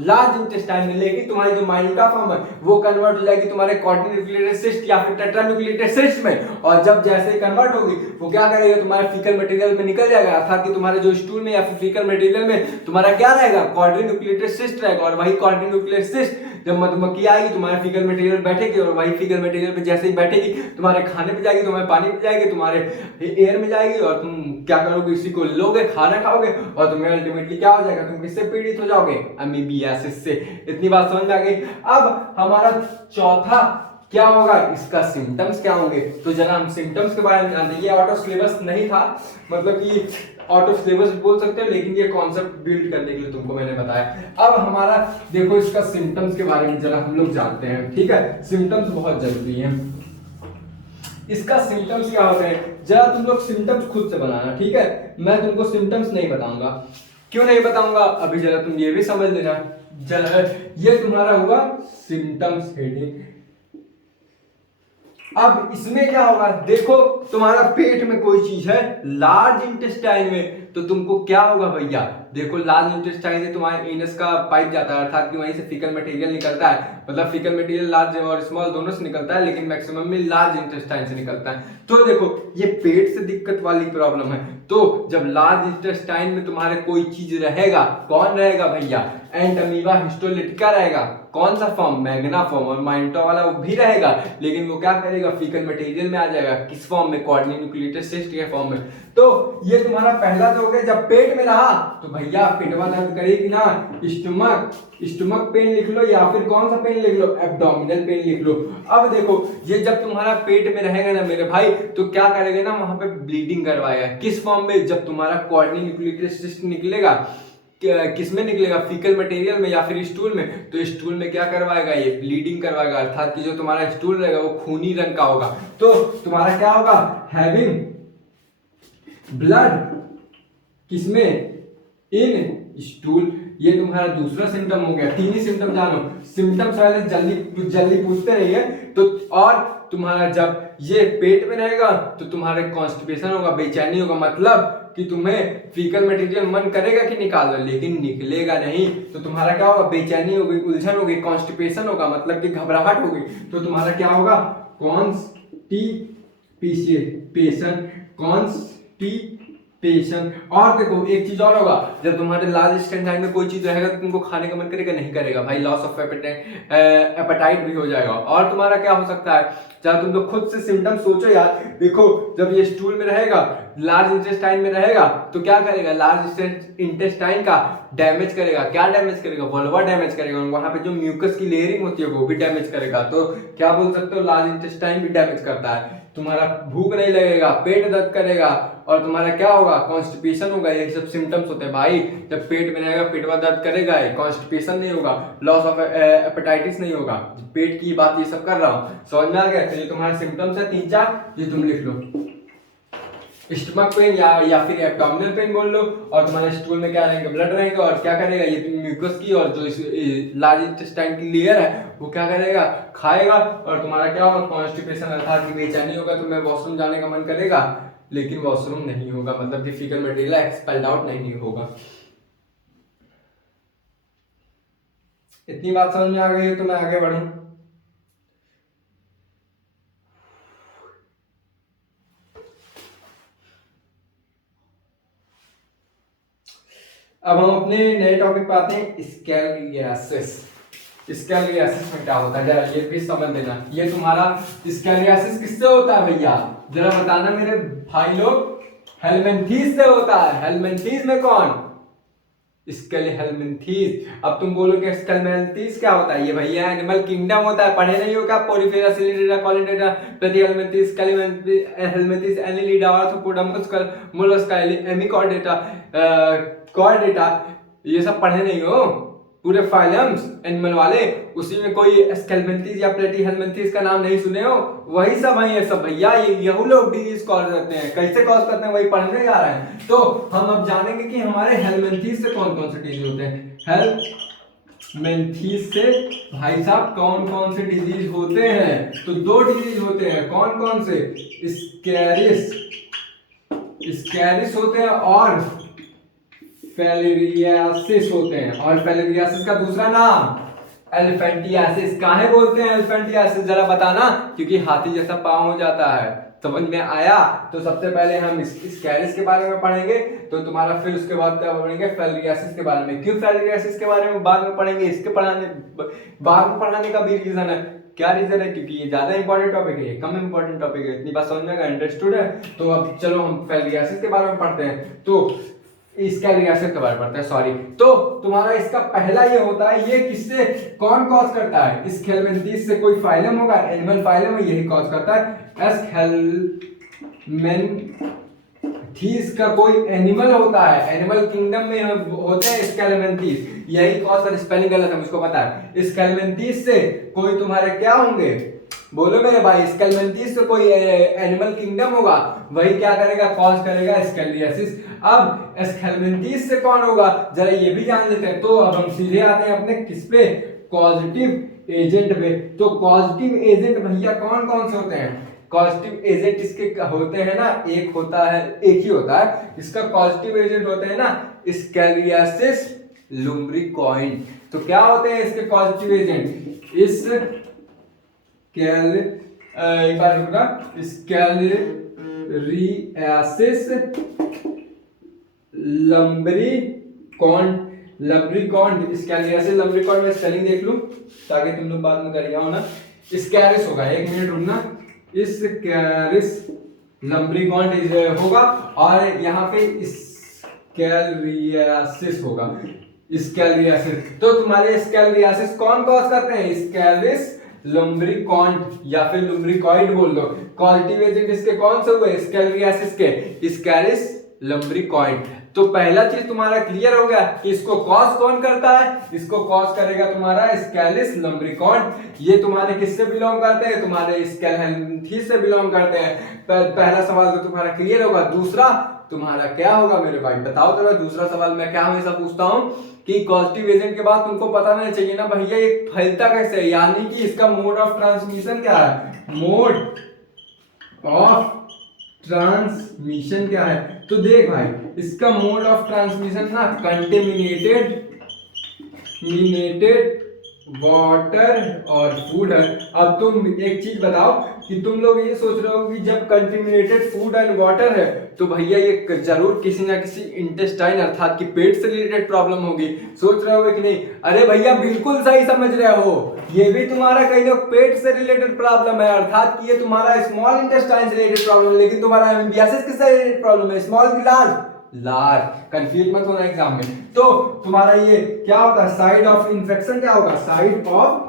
लार्ज इंटेस्टाइन में। लेकिन तुम्हारी जो माइन्यूटा फॉर्म है वो कन्वर्ट हो जाएगी तुम्हारे क्वाड्रनी न्यूक्लिएटेड सिस्ट या फिर टेट्रा न्यूक्लिएटेड सिस्ट में। और जब जैसे ही कन्वर्ट होगी वो क्या करेगा, तुम्हारे फीकल मटेरियल में निकल जाएगा, अर्थात कि तुम्हारे जो स्टूल में या फिर फीकल मटेरियल में तुम्हारा क्या रहेगा, क्वाड्रनी न्यूक्लिएटेड सिस्ट रहेगा। और वही क्वाड्रनी न्यूक्लिएटेड सिस्ट जब मधुमक्खी आएगी तुम्हारे फीकल मटेरियल बैठेगी, और वही फीकल मटेरियल पे जैसे ही बैठेगी तुम्हारे खाने पे जाएगी, तुम्हारे पानी पे जाएगी, तुम्हारे एयर में जाएगी, और तुम क्या करोगे, इसी को लोगे, खाना खाओगे, और तुम्हें अल्टीमेटली क्या हो जाएगा, तुम किससे पीड़ित हो जाओगे, अमीबियासिस से। इतनी बात समझ में आ गई। अब हमारा चौथा क्या होगा, इसका सिम्टम्स क्या होंगे, तो जरा हम सिम्टम्स के बारे में जानते हैं। ये आउट ऑफ सिलेबस नहीं था, मतलब कि आउट ऑफ सिलेबस बोल सकते हैं, लेकिन ये कॉन्सेप्ट बिल्ड करने के लिए तुमको मैंने बताया। अब हमारा देखो इसका सिम्टम्स के बारे में जरा हम लोग जानते हैं, ठीक है, सिम्टम्स बहुत जरूरी है। इसका सिम्टम्स क्या होते हैं, जरा तुम लोग सिम्टम्स खुद से बनाना, ठीक है, मैं तुमको सिम्टम्स नहीं बताऊंगा। क्यों नहीं बताऊंगा, अभी जरा तुम ये भी समझ लेना। जरा ये तुम्हारा हुआ सिम्टम्स हेडिंग। अब इसमें क्या होगा, देखो तुम्हारा पेट में कोई चीज है लार्ज इंटेस्टाइन में, तो तुमको क्या होगा भैया, देखो लार्ज इंटेस्टाइन से तुम्हारे एनस का पाइप जाता है, अर्थात कि वहीं से फीकल मटेरियल निकलता है, मतलब फीकल मटेरियल लार्ज और स्मॉल दोनों से निकलता है, लेकिन मैक्सिमम में लार्ज इंटेस्टाइन से निकलता है। तो देखो ये पेट से दिक्कत वाली प्रॉब्लम है, तो जब लार्ज इंटेस्टाइन में तुम्हारे कोई चीज रहेगा, कौन रहेगा भैया, एंट अमीबा हिस्टोलिटिका रहेगा। कौन सा फॉर्म, मैग्ना फॉर्म, और माइन्यूटा वाला वो भी रहेगा, लेकिन वो क्या करेगा, फीकल मटेरियल में आ जाएगा, किस फॉर्म में, क्वाड्रनी न्यूक्लिएटेड सिस्ट के फॉर्म में। तो ये तुम्हारा पहला तो हो गया, जब पेट में रहा तो भैया पेटवा दर्द करेगी ना, स्टमक पेन लिख लो, या फिर कौन सा पेन लिख लो, एब्डोमिनल पेन लिख लो। अब देखो ये जब तुम्हारा पेट में रहेगा ना मेरे भाई, तो क्या करेगा ना, वहां पे ब्लीडिंग करवाएगा, किस फॉर्म में, जब तुम्हारा क्वाड्रनी न्यूक्लिएटेड सिस्ट निकलेगा, किसमें निकलेगा, फीकल मटेरियल में या फिर स्टूल में, तो स्टूल में क्या करवाएगा, ये ब्लीडिंग करवाएगा, अर्थात कि जो तुम्हारा स्टूल रहेगा वो खूनी रंग का होगा। तो तुम्हारा क्या होगा, हैविंग ब्लड किसमें, इन स्टूल। ये तुम्हारा दूसरा सिम्टम हो गया। तीन ही सिम्टम जानो, सिम्टम्स वाले जल्दी जल्दी पूछते रहिए। तो और तुम्हारा जब ये पेट में रहेगा तो तुम्हारे कॉन्स्टिपेशन होगा, बेचैनी होगा, मतलब कि तुम्हें फीकल मटेरियल मन करेगा कि निकाल दो, लेकिन निकलेगा नहीं, तो तुम्हारा क्या होगा, बेचैनी होगी, उलझन होगी, कॉन्स्टिपेशन होगा, मतलब कि घबराहट होगी। तो तुम्हारा क्या होगा, कॉन्स्टिपेशन। और देखो एक चीज और होगा, जब तुम्हारे लार्ज इंटेस्टाइन में कोई चीज रहेगा तो तुमको खाने का मन करेगा, नहीं करेगा भाई, लॉस ऑफ एपेटाइट भी हो जाएगा। और तुम्हारा क्या हो सकता है, चाहे तुम लोग खुद से सिम्टम सोचो यार। देखो जब ये स्टूल में रहेगा, लार्ज इंटेस्टाइन में रहेगा, तो क्या करेगा, लार्ज इंटेस्टाइन का डैमेज करेगा। क्या डैमेज करेगा, वल्वा डैमेज करेगा, वहां पे जो म्यूकस की लेयरिंग होती है वो भी डैमेज करेगा। तो क्या बोल सकते हो, लार्ज इंटेस्टाइन भी डैमेज करता है। तुम्हारा भूख नहीं लगेगा, पेट दर्द करेगा, और तुम्हारा क्या होगा, कॉन्स्टिपेशन होगा। ये सब सिम्टम्स होते हैं भाई, जब पेट में रहेगा पेटवा दर्द करेगा, कॉन्स्टिपेशन नहीं होगा, लॉस ऑफ एपेटाइटिस नहीं होगा। पेट की बात ये सब कर रहा हूँ, समझ में आ गया। तो ये तुम्हारे सिम्टम्स है 3-4, ये तुम लिख लो, स्टमक पेन या फिर एब्डोमिनल पेन बोल लो। और तुम्हारे स्टूल में क्या रहेंगे, ब्लड रहेगा, और क्या करेगा, ये म्यूकस की और जो लार्ज इंटेस्टाइन की लेयर है वो क्या करेगा, खाएगा, और तुम्हारा क्या होगा, कॉन्स्टिपेशन, अर्थात कि बेचैनी होगा, तुम्हें वॉशरूम जाने का मन करेगा, लेकिन वॉशरूम नहीं होगा, मतलब कि फीकल मटेरियल एक्सपेल्ड आउट नहीं होगा। इतनी बात समझ में आ गई है, तो मैं आगे बढ़ूं। अब हम अपने नए टॉपिक पे आते हैं, स्कैलगियासिस। स्केलियासिस में क्या होता है जरा ये भी समझ लेना। ये तुम्हारा स्केलियासिस किससे होता है भैया, जरा बताना मेरे भाई लोग। हेलमिंथीज से होता है। हेलमिंथीज में कौन, स्केलिहेलमिंथीज। अब तुम बोलोगे स्केलिहेलमिंथीज क्या होता है, ये भैया एनिमल किंगडम होता है, पढ़े नहीं हो क्या, पोरिफेरा, सिलिडेरा, Coelenterata, Platyhelminthes, Aschelminthes, Annelida, Arthropoda, Mollusca, Hemichordata, Chordata, ये सब पढ़े नहीं हो, पूरे फाइलम्स एनिमल वाले, उसी में कोई स्केलिहेलमिंथीज या प्लेटिहेलमिंथीज का नाम नहीं सुने हो, वही सब है ये सब भैया। यही लोग डिजीज कॉज करते हैं, कैसे कॉज करते हैं वही पढ़ने जा रहे हैं। तो हम अब जानेंगे कि हमारे हेलमिंथीज से कौन कौन से डिजीज होते हैं। हेलमिंथीज से भाई साहब कौन कौन से डिजीज होते हैं, तो दो डिजीज होते हैं, कौन कौन से, स्कैरिस होते हैं और फेलेरियासिस होते हैं। और फेलेरियासिस का दूसरा नाम एलिफेंटियासिस। काहे बोलते हैं एलिफेंटियासिस, जरा बताना, क्योंकि हाथी जैसा पाँव हो जाता है, समझ में आया। तो सबसे पहले हम स्कैरिस के बारे में पढ़ेंगे, तो तुम्हारा फिर उसके बाद क्या पढ़ेंगे, फेलेरियासिस के बारे में। क्यों फेलेरियासिस के बारे में बाद में पढ़ेंगे, इसके बाद में पढ़ाने का भी रीजन है। क्या रीजन है, क्योंकि ये ज्यादा इंपॉर्टेंट टॉपिक है, ये कम इंपॉर्टेंट टॉपिक है, इतनी बात समझ में अंडरस्टूड है। तो अब चलो हम फेलेरियासिस के बारे में पढ़ते हैं। तो स्केलियासिस के बारे में पढ़ते हैं, सॉरी। तो तुम्हारा इसका पहला ये होता है, ये किससे कौन कॉज करता है, स्केलिहेलमिंथीज से कोई फाइलम होगा, एनिमल फाइलम है, यही कॉज करता है। स्केलिहेलमिंथीज का कोई एनिमल होता है, एनिमल किंगडम में होते हैं स्केलिहेलमिंथीज, यही कॉज कर, स्पेलिंग गलत है मुझको पता है। स्केलिहेलमिंथीज से कोई तुम्हारे क्या होंगे, बोलो मेरे भाई, स्केलिहेलमिंथीज से कोई एनिमल किंगडम होगा, वही क्या करेगा, कॉज करेगा स्केलियासिस। अब स्केलिहेलमिंथीज से कौन होगा, जरा ये भी जान लेते हैं। तो अब हम सीधे आते हैं अपने किस पे, कॉजेटिव एजेंट पे। तो पॉजिटिव एजेंट भैया कौन कौन से होते हैं, पॉजिटिव एजेंट इसके होते हैं ना, एक होता है, एक ही होता है इसका पॉजिटिव एजेंट होते हैं ना, स्केलियासिस लुम्ब्रिकॉइड। तो क्या होते हैं इसके पॉजिटिव एजेंट, एक बार रुकना, स्केलियासिस लम्ब्रिकॉन्ड, स्केलियासिस लम्ब्रिकॉन्ड में स्पेलिंग देख लूं ताकि तुम लोग बाद में कर जाओ ना। स्कैरिस होगा, एक मिनट रुकना, स्कैरिस लम्ब्रिकॉन्ड होगा, और यहाँ पे स्केलियासिस होगा, स्केलियासिस। तो तुम्हारे स्केलियासिस कौन कॉज करते हैं, स्केलिस लुम्ब्रिकॉन्ड या फिर लुम्ब्रिकॉइड बोल दो। पॉजिटिव एजेंट इसके कौन से हुए, स्केलियासिस के, स्केलिस लुम्ब्रिकॉइड। तो पहला चीज तुम्हारा क्लियर हो गया कि इसको कॉज कौन करता है, इसको कॉज करेगा तुम्हारा स्केलिस लुम्ब्रिकॉइड। ये तुम्हारे किससे बिलोंग करते हैं, तुम्हारे स्केलिहेलमिंथीज से बिलोंग करते हैं। पहला सवाल तो तुम्हारा क्लियर होगा। दूसरा तुम्हारा क्या होगा मेरे भाई, बताओ जरा। दूसरा सवाल मैं क्या हमेशा पूछता हूं कि पॉजिटिव एजेंट के बाद तुमको पता नहीं चाहिए ना भैया ये फैलता कैसे है, यानी कि इसका मोड ऑफ ट्रांसमिशन क्या है, मोड ऑफ ट्रांसमिशन क्या है। तो देख भाई, इसका मोड ऑफ ट्रांसमिशन ना कंटेमिनेटेड वाटर और फूड है। अब तुम एक चीज बताओ कि तुम लोग ये सोच रहे हो कि जब कंटेमिनेटेड फूड एंड वाटर है तो भैया ये जरूर किसी ना किसी इंटेस्टाइन अर्थात कि पेट से रिलेटेड प्रॉब्लम होगी, सोच रहे हो कि नहीं। अरे भैया बिल्कुल सही समझ रहे हो, ये भी तुम्हारा कहीं ना पेट से रिलेटेड प्रॉब्लम है, अर्थात कि ये तुम्हारा स्मॉल इंटेस्टाइन से रिलेटेड प्रॉब्लम है। लेकिन तुम्हारा एमबीबीएस किससे रिलेटेड प्रॉब्लम है, स्मॉल की लार्ज, लार्ज, कंफ्यूज मत होना एग्जाम में। तो तुम्हारा ये क्या होता है, साइड ऑफ इन्फेक्शन क्या होगा, side of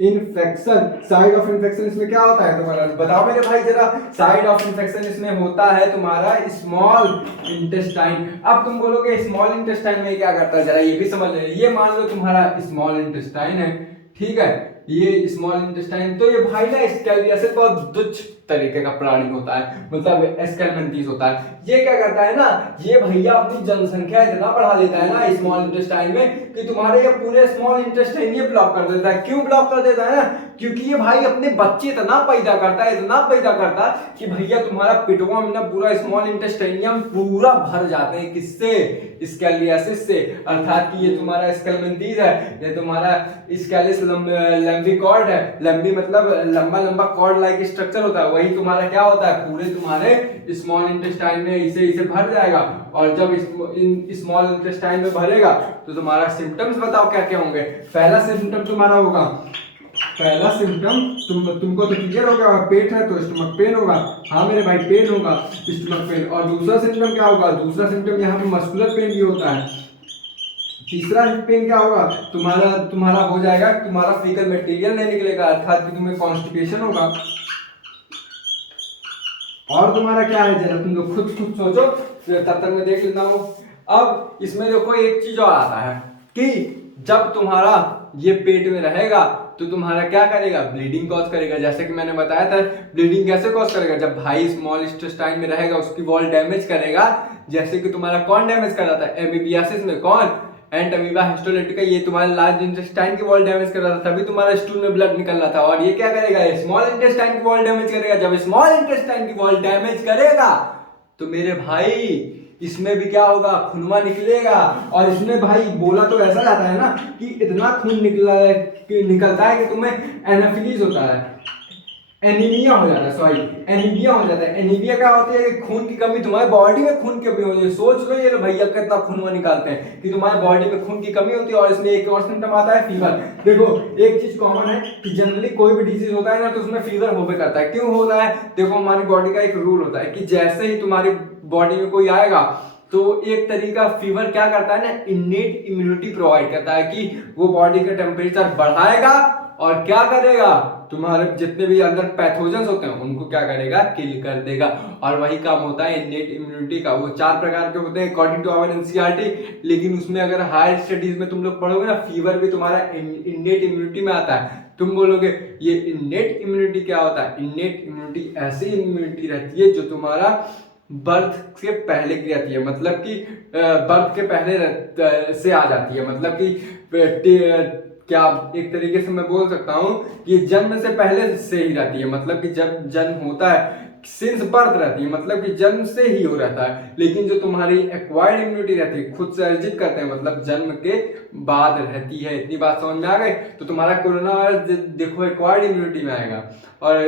infection. Side of infection इसमें क्या होता है तुम्हारा, बताओ मेरे भाई जरा। साइड ऑफ इन्फेक्शन इसमें होता है तुम्हारा स्मॉल इंटेस्टाइन। अब तुम बोलोगे स्मॉल इंटेस्टाइन में क्या करता है, जरा ये भी समझ ले। ये मान लो तुम्हारा स्मॉल इंटेस्टाइन है, ठीक है, ये स्मॉल इंटेस्टाइन। तो ये भाई ना स्केलियासिस बहुत तुच्छ तरीके का प्राणी होता है, मतलब स्केलिहेलमिंथीज होता है। ये क्या करता है ना, ये भैया अपनी जनसंख्या इतना बढ़ा देता है ना स्मॉल इंटेस्टाइन में कि तुम्हारे ये पूरे स्मॉल इंटेस्टाइन ये ब्लॉक कर देता है। क्यों ब्लॉक कर देता है ना, क्योंकि ये भाई अपने बच्चे इतना पैदा करता है, इतना पैदा करता है कि भैया तुम्हारा पिटवा में ना पूरा स्मॉल इंटेस्टाइनियम पूरा भर जाते हैं, किससे, स्केलियासिस से। अर्थात कि ये तुम्हारा स्केलिहेलमिंथीज है, ये तुम्हारा स्केलिस लम्बिकॉर्ड है, लंबी मतलब लंबा लंबा कॉर्ड लाइक स्ट्रक्चर होता है, वही तुम्हारा क्या होता है, पूरे तुम्हारे स्मॉल इंटेस्टाइन में इसे इसे भर जाएगा। और जब स्मॉल इंटेस्टाइन में भरेगा तो तुम्हारा सिम्टम्स बताओ क्या क्या होंगे। पहला सिम्टम तुम्हारा होगा, पहला सिम्टम तुमको तो क्लियर हो गया, पेट है तो स्टमक पेन होगा, हाँ मेरे भाई पेन होगा, स्टमक पेन। और दूसरा सिम्टम क्या होगा, दूसरा सिम्टम यहाँ पे मस्कुलर पेन भी होता है। तीसरा पेन क्या होगा, तुम्हारा हो जाएगा, तुम्हारा फीकल मटेरियल नहीं निकलेगा, अर्थात कि तुम्हें कॉन्स्टिपेशन होगा। और तुम्हारा क्या है, जरा तुम लोग खुद सोचो, तब तक मैं देख लेता हूँ। अब इसमें देखो एक चीज और आता है कि जब तुम्हारा ये पेट में रहेगा तो तुम्हारा क्या करेगा, ब्लीडिंग कॉज करेगा। जैसे कि मैंने बताया था, ब्लीडिंग कैसे कॉज करेगा, जब भाई स्मॉल इंटेस्टाइन में रहेगा उसकी वॉल डैमेज करेगा। जैसे कि तुम्हारा कौन डैमेज कर रहा था, एमीबियासिस में कौन, एंड अमीबा हिस्टोलिटिका, ये तुम्हारे लार्ज इंटेस्टाइन की वॉल डैमेज कर रहा था, तभी तुम्हारा स्टूल में ब्लड निकल रहा था। और ये क्या करेगा, स्मॉल इंटेस्टाइन की वॉल डैमेज करेगा। जब स्मॉल इंटेस्टाइन की वॉल डैमेज करेगा तो मेरे भाई इसमें भी क्या होगा, खूनवा निकलेगा। और इसमें भाई बोला तो ऐसा जाता है ना कि इतना खून निकलता है कि तुम्हें एनाफिलीज होता है, एनीमिया हो जाता है, सॉरी एनीमिया हो जाता है। एनीमिया क्या होती है कि खून की कमी, तुम्हारे बॉडी में खून की कमी होती है। सोच लो ये भैया कितना खून निकालते हैं कि तुम्हारे बॉडी में खून की कमी होती है। और इसमें एक और सिम्टम आता है, फीवर। देखो एक चीज कॉमन है कि जनरली कोई भी डिजीज होता है ना तो उसमें फीवर होबे करता है। क्यों होता है, देखो हमारी बॉडी का एक रूल होता है कि जैसे ही तुम्हारी बॉडी में कोई आएगा तो एक तरीका फीवर क्या करता है ना, इन्नेट इम्यूनिटी प्रोवाइड करता है कि वो बॉडी का टेम्परेचर बढ़ाएगा और क्या करेगा, तुम्हारे जितने भी अंदर पैथोजेंस होते हैं उनको क्या करेगा, किल कर देगा। और वही काम होता है इन्नेट इम्यूनिटी का। वो 4 प्रकार के होते हैं अकॉर्डिंग टू आवर एनसीईआरटी, लेकिन उसमें अगर हायर स्टडीज में तुम लोग पढ़ोगे ना, फीवर भी तुम्हारा इन्नेट इम्यूनिटी में आता है। तुम बोलोगे ये इन्नेट इम्यूनिटी क्या होता है, इन्नेट इम्यूनिटी ऐसी इम्यूनिटी रहती है जो तुम्हारा बर्थ के पहले की रहती है, मतलब कि बर्थ के पहले से आ जाती है, मतलब कि क्या एक तरीके से मैं बोल सकता हूं कि जन्म से पहले से ही रहती है। मतलब कि जब जन्म होता है सिंस बर्थ रहती है, मतलब कि जन्म से ही हो रहता है। लेकिन जो तुम्हारी एक्वायर्ड इम्यूनिटी रहती है, खुद से अर्जित करते हैं, मतलब जन्म के बाद रहती है। इतनी बात समझ में आ गई। तो तुम्हारा कोरोना वायरस देखो एक्वायर्ड इम्यूनिटी में आएगा। और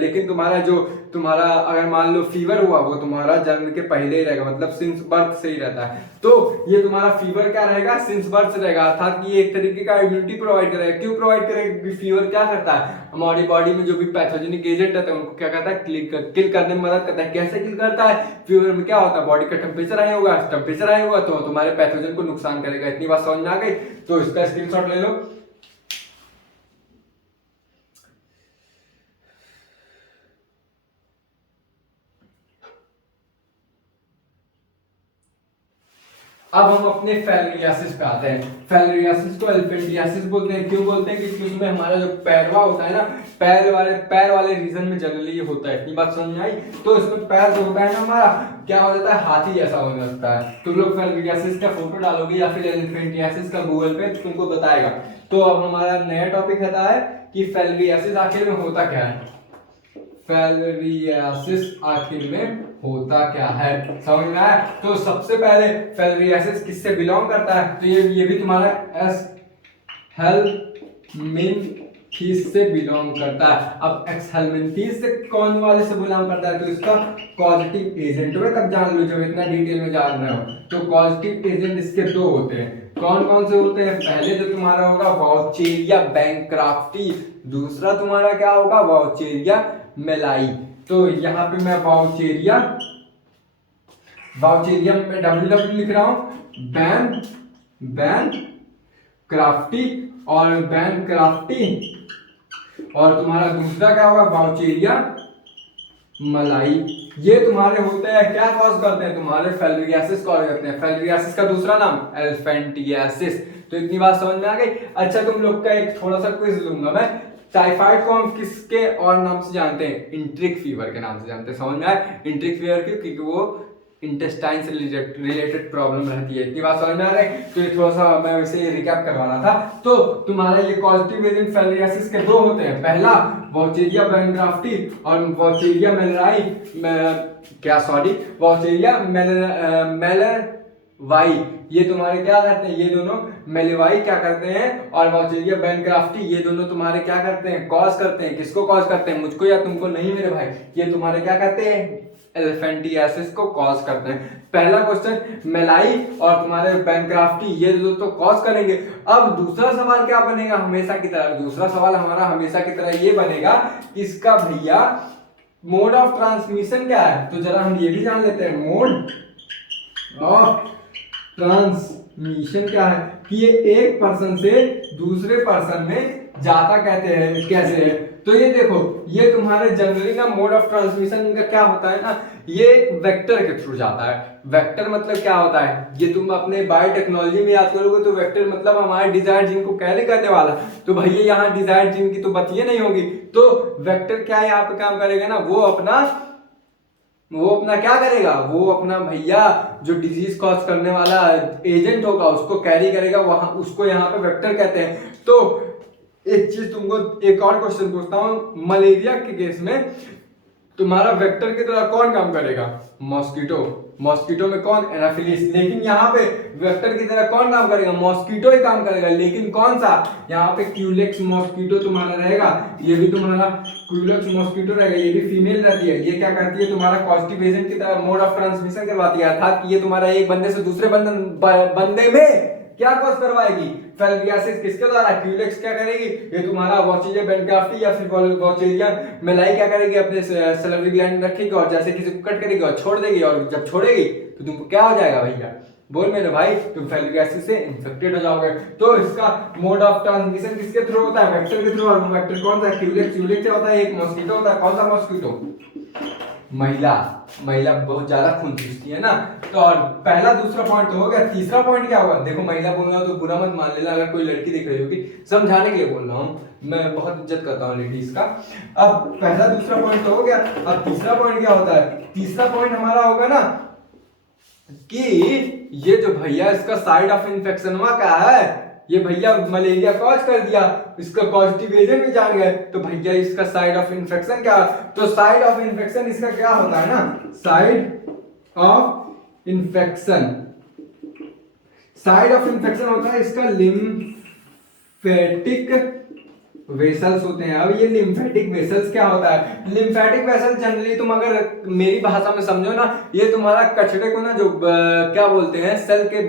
लेकिन तुम्हारा अगर मान लो फीवर हुआ, वो तुम्हारा जन्म के पहले ही रहेगा, मतलब सिंस बर्थ से ही रहता है। तो ये तुम्हारा फीवर क्या रहेगा, सिंस बर्थ से रहेगा, अर्थात कि ये एक तरीके का इम्यूनिटी प्रोवाइड करेगा। क्यों प्रोवाइड करेगा, फीवर क्या करता है, हमारी बॉडी में जो भी पैथोजेनिक एजेंट रहते हैं उनको क्या करता है, किल करने में मदद करता है। कैसे किल करता है, फीवर में क्या होता है, बॉडी का टेम्परेचर हाई होगा, टेम्परेचर हाई होगा तो तुम्हारे पैथोजन को नुकसान करेगा। इतनी बात समझ में आ गई, तो इसका स्क्रीनशॉट ले लो। अब हम अपने फैलरियासिस पे आते हैं। फैलरियासिस को एलिफेंटियासिस बोलते हैं। क्यों बोलते हैं, क्योंकि उसमें हमारा जो पैरवा होता है ना, पैर वाले रीजन में जनरली ये होता है। इतनी बात समझ में आई। तो इसमें पैर जो होता है ना हमारा, क्या हो जाता है, हाथी जैसा हो जाता है। तुम लोग फैलरियासिस का फोटो डालोगे या फिर एलिफेंटियासिस का गूगल पे, तुमको बताएगा। तो अब हमारा नया टॉपिक रहता है कि फैलरियासिस आखिर में होता क्या है। फैलरियासिस आखिर में होता क्या है, समझ में आया। तो सबसे पहले फैलरियासिस किससे बिलोंग करता है, तो ये भी तुम्हारा एस हेलमिनथीस से बिलोंग करता है। अब एक्सहेलमिनथीस से कौन वाले से बिलोंग करता है, तो इसका कॉजेटिव एजेंट में तब जान लो जब इतना डिटेल में जान रहे हो। तो कॉजेटिव एजेंट इसके 2 होते हैं। कौन कौन से होते हैं, पहले जो तुम्हारा होगा वाउचेरिया बैंक्राफ्टी, दूसरा तुम्हारा क्या होगा, वाउचेरिया मेलाई। तो यहाँ पे मैं वाउचेरिया में ww लिख रहा हूं, बैन क्राफ्टी और बैन क्राफ्टी, और तुम्हारा दूसरा क्या होगा, वाउचेरिया मलाई। ये तुम्हारे होते हैं क्या कॉज करते हैं, तुम्हारे फैलरियासिस कॉज करते हैं। फैलरियासिस का दूसरा नाम एलिफेंटियासिस। तो इतनी बात समझ में आ गई। अच्छा तुम लोग का एक थोड़ा सा क्विज लूंगा मैं। टाइफाइड को हम किसके और नाम से जानते हैं, इंट्रिक फीवर के नाम से जानते हैं। समझ में आया, इंट्रिक फीवर क्यों, क्योंकि वो इंटेस्टाइन से रिलेटेड प्रॉब्लम रहती है। इतनी बात समझ में आ रही है। तो ये थोड़ा सा मैं वैसे रिकैप करवाना था। तो तुम्हारा ये कॉजेटिव एजेंट फैलरियासिस के 2 होते हैं, पहला वाउचेरिया बैंक्राफ्टी और वाउचेरिया मेलराई, वाउचेरिया वाई, ये तुम्हारे क्या करते हैं, ये दोनों मेलेवाई क्या करते हैं, और वॉचेरिया बैनक्राफ्टी ये दोनों तुम्हारे क्या करते हैं, कॉज करते हैं। किसको कॉज करते हैं, मुझको या तुमको नहीं मेरे भाई, ये तुम्हारे क्या करते हैं, एलिफेंटियासिस को कॉज करते हैं। पहला क्वेश्चन मेलाई और तुम्हारे बैनक्राफ्टी ये दो तो कॉज करेंगे। अब दूसरा सवाल क्या बनेगा, हमेशा की तरह दूसरा सवाल हमारा हमेशा की तरह ये बनेगा कि इसका भैया मोड ऑफ ट्रांसमिशन क्या है। तो जरा हम ये भी जान लेते हैं, मोड ऑफ ट्रांसमिशन क्या है, कि ये एक पर्सन से दूसरे पर्सन में जाता कहते हैं कैसे है। तो ये देखो, ये तुम्हारे जनरली ना मोड ऑफ ट्रांसमिशन इनका क्या होता है ना, ये एक वेक्टर के थ्रू जाता है। वेक्टर मतलब क्या होता है, ये तुम अपने बायोटेक्नोलॉजी में याद करोगे तो वेक्टर मतलब हमारे डिजायर जीन को कैरी करने वाला। तो भैया यहाँ डिजायर जीन की तो बतिये नहीं होगी, तो वेक्टर क्या यहाँ पे काम करेगा ना, वो अपना क्या करेगा, वो अपना भैया जो डिजीज कॉज करने वाला एजेंट होगा उसको कैरी करेगा, वहां उसको यहाँ पे वेक्टर कहते हैं। तो एक चीज तुमको एक और क्वेश्चन पूछता हूं, मलेरिया के केस में तुम्हारा वेक्टर की तरह कौन काम करेगा, मॉस्किटो। मॉस्किटो में कौन, एनाफिलिस। लेकिन यहाँ पे वेक्टर की तरह कौन काम करेगा, मॉस्किटो ही काम करेगा। लेकिन कौन सा, यहाँ पे क्यूलेक्स मॉस्किटो तुम्हारा रहेगा, ये भी तुम्हारा क्यूलेक्स मॉस्किटो रहेगा, ये भी फीमेल रहती है। ये क्या करती है, तुम्हारा पॉजिटिव एजेंट की तरह मोड ऑफ ट्रांसमिशन करवाती है, अर्थात कि ये तुम्हारा एक बंदे से दूसरे बंदे में क्या कॉज करवाएगी, फेल्वियासिस। किसके द्वारा, क्यूलेक्स क्या करेगी, ये तुम्हारा वॉचेरिया बैनक्राफ्टी या फिर वॉचेरिया मेलाई क्या करेगी, अपने सैलिवरी ग्लैंड रखेगी और जैसे किसी को कट करेगी और छोड़ देगी, और जब छोड़ेगी तो तुमको क्या हो जाएगा भैया, बोल मेरे भाई, तुम फेल्वियासिस से इन्फेक्टेड हो जाओगे। तो इसका मोड ऑफ ट्रांसमिशन किसके थ्रू होता है, वेक्टर के थ्रू। और वो वेक्टर कौन सा, क्यूलेक्स। क्यूलेक्स क्या होता है, एक मॉस्किटो होता है। कौन सा मॉस्किटो, महिला। महिला बहुत ज्यादा खून खींचती है ना। तो और पहला दूसरा पॉइंट तो हो गया, तीसरा पॉइंट क्या होगा, देखो महिला बोल रहा हूं तो बुरा मत मान लेना, अगर कोई लड़की दिख रही होगी, समझाने के लिए बोल रहा हूँ, मैं बहुत इज्जत करता हूँ लेडीज का। अब पहला दूसरा पॉइंट तो हो गया, अब तीसरा पॉइंट क्या होता है, तीसरा पॉइंट हमारा होगा ना कि ये जो भैया इसका साइड ऑफ इन्फेक्शन हुआ क्या है, ये भैया मलेरिया कॉज कर दिया, इसका पॉजिटिव एजेंट भी जान गए, तो भैया इसका साइड ऑफ इन्फेक्शन क्या, तो साइड ऑफ इन्फेक्शन इसका क्या होता है ना, side of infection, side of infection होता है इसका लिम्फेटिक वेसल्स होते हैं। अब ये लिम्फेटिक वेसल्स क्या होता है, लिम्फेटिक वेसल जनरली तुम अगर मेरी भाषा में समझो ना, ये तुम्हारा कचरे को ना जो क्या बोलते हैं, सेल के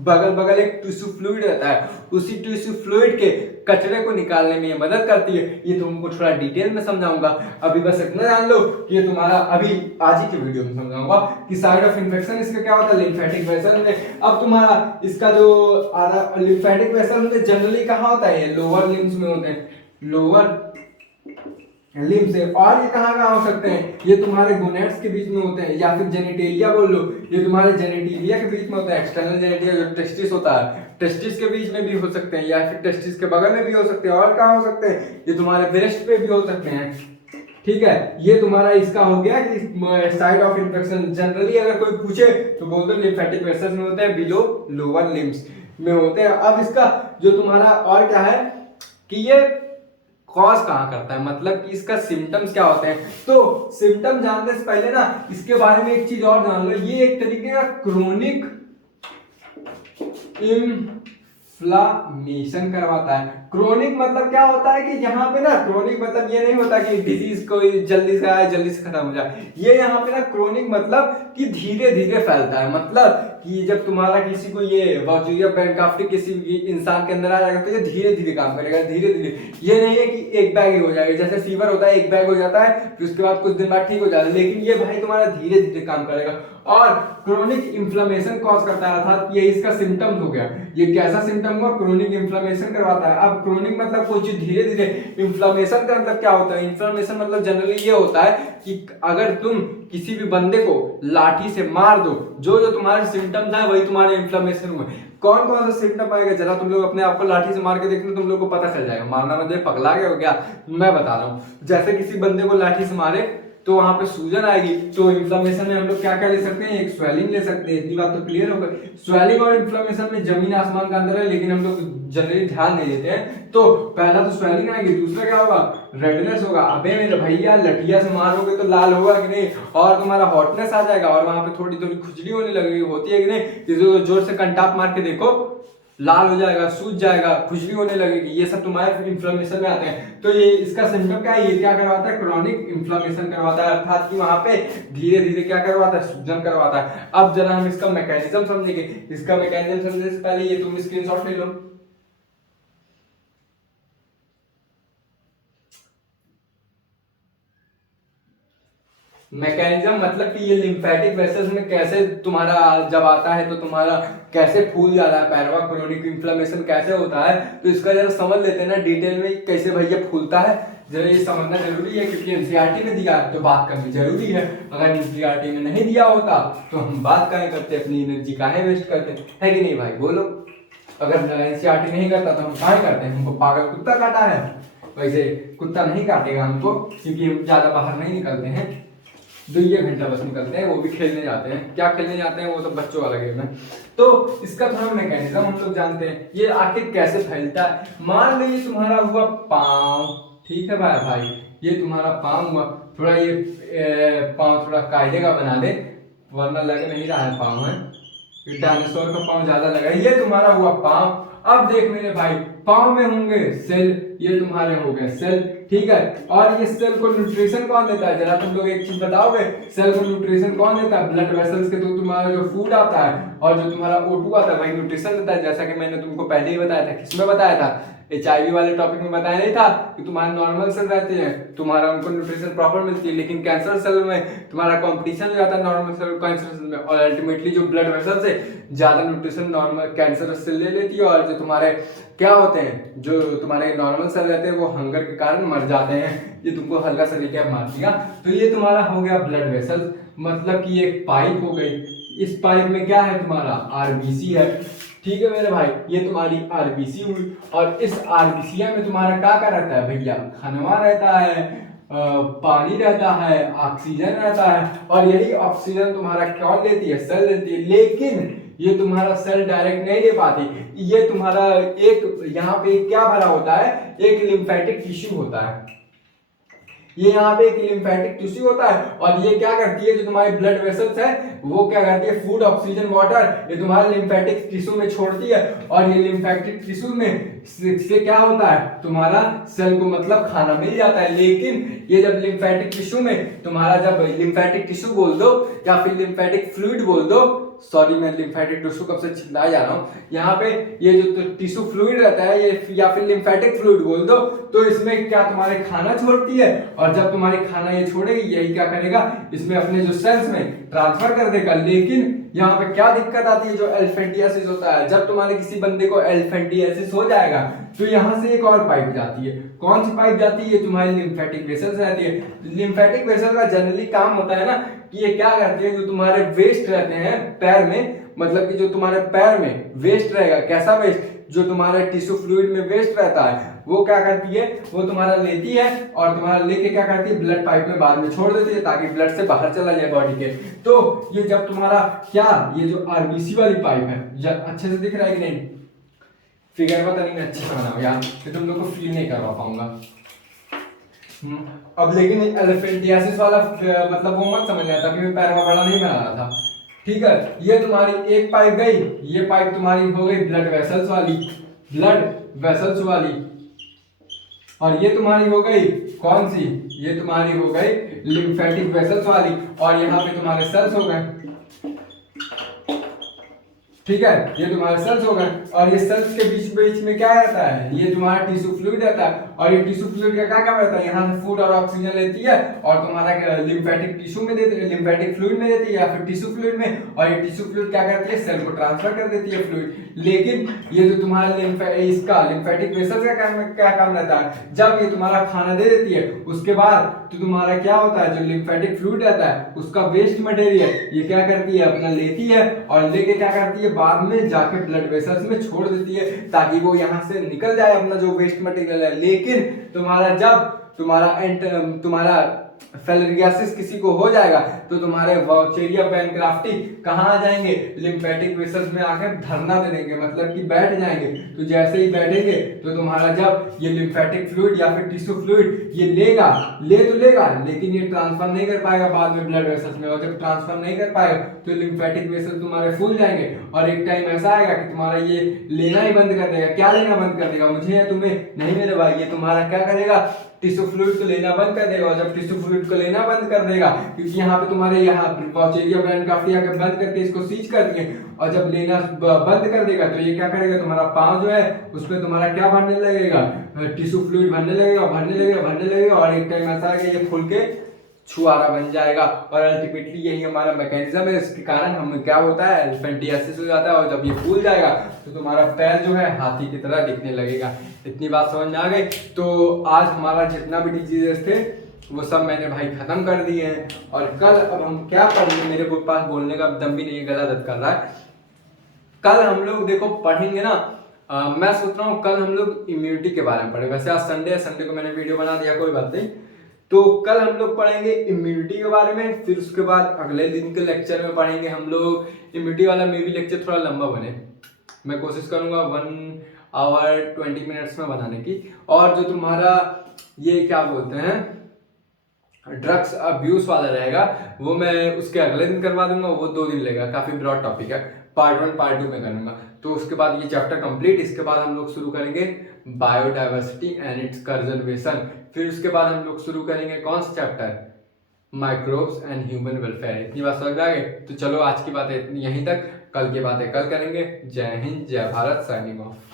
बगल बगल एक टिश्यू फ्लूइड रहता है, उसी टिश्यू फ्लूइड के कचरे को निकालने में ये मदद करती है। ये तुमको थोड़ा डिटेल में समझाऊंगा, अभी बस इतना जान लो कि ये तुम्हारा अभी आज ही के वीडियो में समझाऊंगा कि साइड ऑफ इन्फेक्शन इसका क्या होता है, लिम्फेटिक वेसल में। अब तुम्हारा इसका जो लिम्फेटिक वेसल में जनरली कहाँ होता है, ये लोअर लिम्स में होते हैं, लोअर लिम्ब से। और ये कहाँ हो सकते हैं, ये तुम्हारे गोनेट्स के बीच में होते हैं, या फिर जेनिटेलिया बोल लो, ये तुम्हारे जेनिटेलिया के बीच में होता है। एक्सटर्नल जेनिटेलिया जो टेस्टिस होता है, टेस्टिस के बीच में भी हो सकते हैं, या फिर टेस्टिस के बगल में भी हो सकते हैं। और कहाँ हो सकते हैं, ये तुम्हारे ब्रेस्ट पे भी हो सकते हैं। ठीक है, ये तुम्हारा इसका हो गया कि साइड ऑफ इन्फेक्शन। जनरली अगर कोई पूछे तो बोल दो लिम्फेटिक वेसल्स में होते हैं, बिलो लोअर लिम्स में होते हैं। अब इसका जो तुम्हारा और क्या है कि ये कॉज कहाँ करता है, मतलब कि इसका सिम्टम्स क्या होते हैं। तो सिम्टम जानने से पहले ना इसके बारे में एक चीज और जान लो, ये एक तरीके का क्रोनिक इन्फ्लामेशन करवाता है। क्रोनिक मतलब क्या होता है कि यहाँ पे ना, क्रोनिक मतलब ये नहीं होता कि डिजीज कोई जल्दी से आए जल्दी से खत्म हो जाए। ये यहाँ पे ना क्रोनिक मतलब कि धीरे धीरे फैलता है, मतलब कि जब तुम्हारा किसी को ये वॉचेरिया बैनक्राफ्टी किसी इंसान के अंदर आ जाएगा तो ये धीरे धीरे काम करेगा, धीरे धीरे। ये नहीं है कि एक बैग ही हो जाएगा, जैसे फीवर होता है एक बैग हो जाता है फिर उसके बाद कुछ दिन बाद ठीक हो जाता है, लेकिन ये भाई तुम्हारा धीरे धीरे काम करेगा। और क्रोनिक इन्फ्लेमेशन कॉज करता है, अर्थात ये इसका सिम्टम्स हो गया। ये कैसा सिम्टम हुआ, क्रोनिक इन्फ्लेमेशन करवाता है। अब क्रोनिक मतलब कोई चीज धीरे धीरे, इन्फ्लेमेशन का मतलब क्या होता है, इन्फ्लेमेशन मतलब जनरली ये होता है कि अगर तुम किसी भी बंदे को लाठी से मार दो, जो जो तुम्हारे सिम्टम्स है वही तुम्हारे इन्फ्लेमेशन हुए। कौन कौन सा सिम्टम आएगा, जरा तुम लोग अपने आप को लाठी से मार के देखना, तुम लोग को पता चल जाएगा। मारना मतलब पगला गए हो क्या, मैं बता रहा हूँ। जैसे किसी बंदे को लाठी से मारे तो वहां पे सूजन आएगी। तो इन्फ्लेमेशन में हम लोग क्या क्या ले सकते हैं, एक स्वेलिंग ले सकते हैं। इतनी बात तो क्लियर हो गई। स्वेलिंग और इन्फ्लेमेशन में जमीन आसमान का अंतर है, लेकिन हम लोग जनरली ध्यान नहीं देते हैं। तो पहला तो स्वेलिंग आएगी, दूसरा क्या होगा, रेडनेस होगा। अबे मेरे भैया लठिया से मारोगे तो लाल होगा कि नहीं, और तुम्हारा हॉटनेस आ जाएगा, और वहां पे थोड़ी थोड़ी खुजली होने लगेगी, होती है कि नहीं, जोर से कंटाप मार के देखो, लाल हो जाएगा, सूज जाएगा, खुजली होने लगेगी। ये सब तुम्हारे इन्फ्लेमेशन में आते हैं। तो ये इसका सिम्टम क्या है, ये क्या करवाता है, क्रॉनिक इन्फ्लेमेशन करवाता है, अर्थात कि वहां पे धीरे धीरे क्या करवाता है, सूजन करवाता है। अब जरा हम इसका मैकेनिज्म समझेंगे। इसका मैकेनिज्म समझने से पहले ये तुम स्क्रीनशॉट ले लो। मैकेनिज्म मतलब कि ये लिम्फेटिक वेसल्स में कैसे तुम्हारा जब आता है तो तुम्हारा कैसे फूल जाता है पैरवा, क्रोनिक इन्फ्लेमेशन कैसे होता है, तो इसका जरा समझ लेते हैं ना डिटेल में, कैसे भैया फूलता है, जरा ये समझना जरूरी है, क्योंकि एनसीईआरटी में दिया है तो बात करनी जरूरी है। अगर एनसीईआरटी में नहीं दिया होता तो हम बात काहे करते, अपनी एनर्जी काहे वेस्ट करते, है कि नहीं भाई, बोलो। अगर एनसीईआरटी नहीं करता तो हम काहे करते हैं, हमको पागल कुत्ता काटा है, वैसे कुत्ता नहीं काटेगा हमको, क्योंकि हम ज्यादा बाहर नहीं निकलते हैं, 2 घंटा बस निकलते हैं, वो भी खेलने जाते हैं। क्या खेलने जाते हैं, वो तो बच्चों वाला गेम है। तो इसका थोड़ा मैकेनिज्म हम लोग जानते हैं, ये आखिर कैसे फैलता है। मान लो ये तुम्हारा हुआ पाँव, ठीक है भाई, ये तुम्हारा पाँव हुआ, थोड़ा ये पाँव थोड़ा कायदे का बना दे, वरना लग नहीं रहा है पाँव है, डायनासोर का पाँव ज्यादा लगा है। ये तुम्हारा हुआ पाँव। अब देख मेरे भाई, पाँव में होंगे सेल, ये तुम्हारे हो गए सेल, ठीक है। और ये सेल को न्यूट्रिशन कौन देता है, जरा तुम लोग एक चीज बताओगे, सेल को न्यूट्रिशन कौन देता है, ब्लड वेसल्स के थ्रू तुम्हारा जो फूड आता है और जो तुम्हारा O2 आता है वही न्यूट्रिशन देता है। जैसा कि मैंने तुमको पहले ही बताया था, किसमें बताया था, HIV वाले टॉपिक में बताया नहीं था कि तुम्हारे नॉर्मल सेल रहते हैं, तुम्हारा उनको न्यूट्रिशन प्रॉपर मिलती है, लेकिन कैंसर सेल में तुम्हारा कंपटीशन हो जाता है नॉर्मल सेल कैंसर सेल में, और अल्टीमेटली जो ब्लड वेसल्स है ज्यादा न्यूट्रिशन नॉर्मल कैंसर सेल ले लेती है, और जो तुम्हारे क्या होते हैं, जो तुम्हारे नॉर्मल सेल रहते हैं वो हंगर के कारण मर जाते हैं। ये तुमको हल्का सा रिकैप मार दिया। तो ये तुम्हारा हो गया ब्लड वेसल, मतलब कि एक पाइप हो गई। इस पाइप में क्या है, तुम्हारा आरबीसी है, ठीक है मेरे भाई, ये तुम्हारी आरबीसी हुई। और इस आरबीसी में तुम्हारा क्या रहता है भैया, खनवा रहता है, पानी रहता है, ऑक्सीजन रहता है, और यही ऑक्सीजन तुम्हारा कौन लेती है, सेल लेती है। लेकिन ये तुम्हारा सेल डायरेक्ट नहीं ले पाती, ये तुम्हारा एक यहाँ पे क्या भरा होता है, एक लिम्फेटिक टिश्यू होता है, ये यहाँ पे एक लिम्फेटिक टिश्यू होता है, और ये क्या करती है, जो तुम्हारी ब्लड वेसल्स है वो क्या करती है, फूड, ऑक्सीजन, वाटर ये तुम्हारे लिम्फेटिक टिश्यू में छोड़ती है। और ये लिम्फेटिक टिश्यू में से क्या होता है, तुम्हारा सेल को मतलब खाना मिल जाता है। लेकिन ये जब लिम्फेटिक टिश्यू में तुम्हारा, जब लिम्फेटिक टिश्यू बोल दो या फिर लिम्फेटिक फ्लूइड बोल दो, सॉरी मैं लिम्फेटिक टिश्यू कब से चिल्लाया जा रहा हूँ, यहाँ पे ये जो टिश्यू फ्लूइड रहता है ये, या फिर लिम्फेटिक फ्लूइड बोल दो, तो इसमें क्या तुम्हारे खाना छोड़ती है, और जब तुम्हारी खाना ये छोड़ेगी यही क्या करेगा, इसमें अपने जो सेल्स में ट्रांसफर कर देगा। लेकिन यहाँ पे क्या दिक्कत आती है, जो एलिफेंटियासिस होता है, जब तुम्हारे किसी बंदे को एलिफेंटियासिस हो जाएगा तो यहाँ से एक और पाइप जाती है। कौन सी पाइप जाती है, तुम्हारी लिम्फेटिक वेसल्स रहती है। लिम्फेटिक वेसल का जनरली काम होता है ना कि ये क्या करती है, जो तुम्हारे वेस्ट रहते हैं पैर में, मतलब कि जो तुम्हारे पैर में वेस्ट रहेगा, कैसा वेस्ट, जो तुम्हारे टिश्यू फ्लूइड में वेस्ट रहता है, वो क्या करती है, वो तुम्हारा लेती है और तुम्हारा लेके क्या करती है, ब्लड पाइप में बाद में छोड़ देती है, ताकि ब्लड से बाहर चला जाए बॉडी के। तो ये जब तुम्हारा क्या, ये जो आरबीसी वाली पाइप है, अच्छे से दिख रहा है कि नहीं, फिगर पता नहीं मैं अच्छा बनाऊं यार, कि तुम लोग को फील नहीं करवा पाऊंगा। अब लेकिन एलिफेंटियासिस वाला मतलब वो मत समझ आता कि मैं पैर में बड़ा नहीं बना रहा था, ठीक है। ये तुम्हारी एक पाइप गई, ये पाइप तुम्हारी हो गई ब्लड वेसल्स वाली, ब्लड वेसल्स वाली, और ये तुम्हारी हो गई कौन सी, ये तुम्हारी हो गई लिम्फेटिक वेसल्स वाली, और यहाँ पे तुम्हारे सेल्स हो गए, ठीक है, ये तुम्हारे सेल्स हो गए। और ये सेल्स के बीच बीच में क्या रहता है, ये तुम्हारा टिश्यू फ्लूइड रहता है, और ये टिश्यू फ्लूइड का क्या काम रहता है, यहाँ से फूड और ऑक्सीजन लेती है और तुम्हारा लिम्फेटिक टिश्यू में देती है, लिम्फेटिक फ्लूइड में देती है या फिर टिश्यू फ्लूइड में, और ये टिश्यू फ्लूइड क्या करती है, सेल को ट्रांसफर कर देती है फ्लूइड। लेकिन ये जो तुम्हारा इसका लिम्फेटिक वेसल का क्या काम रहता है, जब ये तुम्हारा खाना दे देती है उसके बाद तो तुम्हारा क्या होता है, जो लिम्फेटिक फ्लूइड रहता है उसका वेस्ट मटेरियल ये क्या करती है, अपना लेती है और लेके क्या करती है, बाद में जाके ब्लड वेसल्स में छोड़ देती है, ताकि वो यहाँ से निकल जाए अपना जो वेस्ट मटेरियल है। लेकिन तुम्हारा जब तुम्हारा फिलरियासिस किसी को हो जाएगा तो तुम्हारे वाउचेरिया पैनक्राफ्टी कहाँ आ जाएंगे, लिम्फेटिक वेसल्स में आकर धरना दे देंगे, मतलब कि बैठ जाएंगे। तो जैसे ही बैठेंगे तो तुम्हारा जब ये लिम्फेटिक फ्लूइड या फिर टिश्यू फ्लूइड ये लेगा लेकिन ये ट्रांसफर नहीं कर पाएगा बाद में ब्लड वेसल्स में, और जब ट्रांसफर नहीं कर पाएगा तो लिम्फेटिक वेसल तुम्हारे फूल जाएंगे और एक टाइम ऐसा आएगा कि तुम्हारा ये लेना ही बंद कर देगा। क्या लेना बंद कर देगा, मुझे या तुम्हें? नहीं मेरे भाई, ये तुम्हारा क्या करेगा, टिश्यू फ्लूइड को लेना बंद कर देगा। और जब टिश्यू फ्लूइड को लेना बंद कर देगा, क्योंकि यहाँ पे तुम्हारे यहाँ वाउचेरिया पैनक्राफ्टी आकर बंद करके इसको सीज कर दिए, और जब लेना बंद कर देगा तो ये क्या करेगा, तुम्हारा पाँव जो है उसमें तुम्हारा क्या भरने लगेगा, टिश्यू फ्लूइड भरने लगेगा और एक टाइम ऐसा है कि ये फूल के छुआरा बन जाएगा। और अल्टीमेटली यही हमारा मैकेनिज्म है, इसके कारण हमें क्या होता है, एलिफेंटियासिस हो जाता है। और जब ये फूल जाएगा तो तुम्हारा पैर जो है हाथी की तरह दिखने लगेगा। इतनी बात समझ में आ गई। तो आज हमारा जितना भी डिजीजेस थे वो सब मैंने भाई खत्म कर दिए हैं। और कल अब हम क्या पढ़ेंगे, मेरे पास बोलने का दम भी नहीं है, गला दर्द कर रहा है। कल हम लोग देखो पढ़ेंगे ना, मैं सोच रहा हूँ कल हम लोग इम्यूनिटी के बारे में पढ़े। वैसे आज संडे है, संडे को मैंने वीडियो बना दिया, कोई बात नहीं। तो कल हम लोग पढ़ेंगे इम्यूनिटी के बारे में, फिर उसके बाद अगले दिन के लेक्चर में पढ़ेंगे हम लोग इम्यूनिटी वाला। मे भी लेक्चर थोड़ा लंबा बने, मैं कोशिश करूंगा 1 आवर 20 मिनट्स में बनाने की। और जो तुम्हारा ये क्या बोलते हैं ड्रग्स अब्यूज वाला रहेगा वो मैं उसके अगले दिन करवा दूंगा, वो 2 दिन लेगा, काफी ब्रॉड टॉपिक है। पार्ट 1 पार्ट 2 में करूंगा। तो उसके बाद ये चैप्टर कंप्लीट, इसके बाद हम लोग शुरू करेंगे बायोडाइवर्सिटी एंड इट्स कंजर्वेशन। फिर उसके बाद हम लोग शुरू करेंगे कौन सा chapter, microbes and human welfare. इतनी बात समझ आ गई। तो चलो आज की बातें यहीं तक, कल की बातें कल करेंगे। जय हिंद, जय भारत, साइनिंग ऑफ।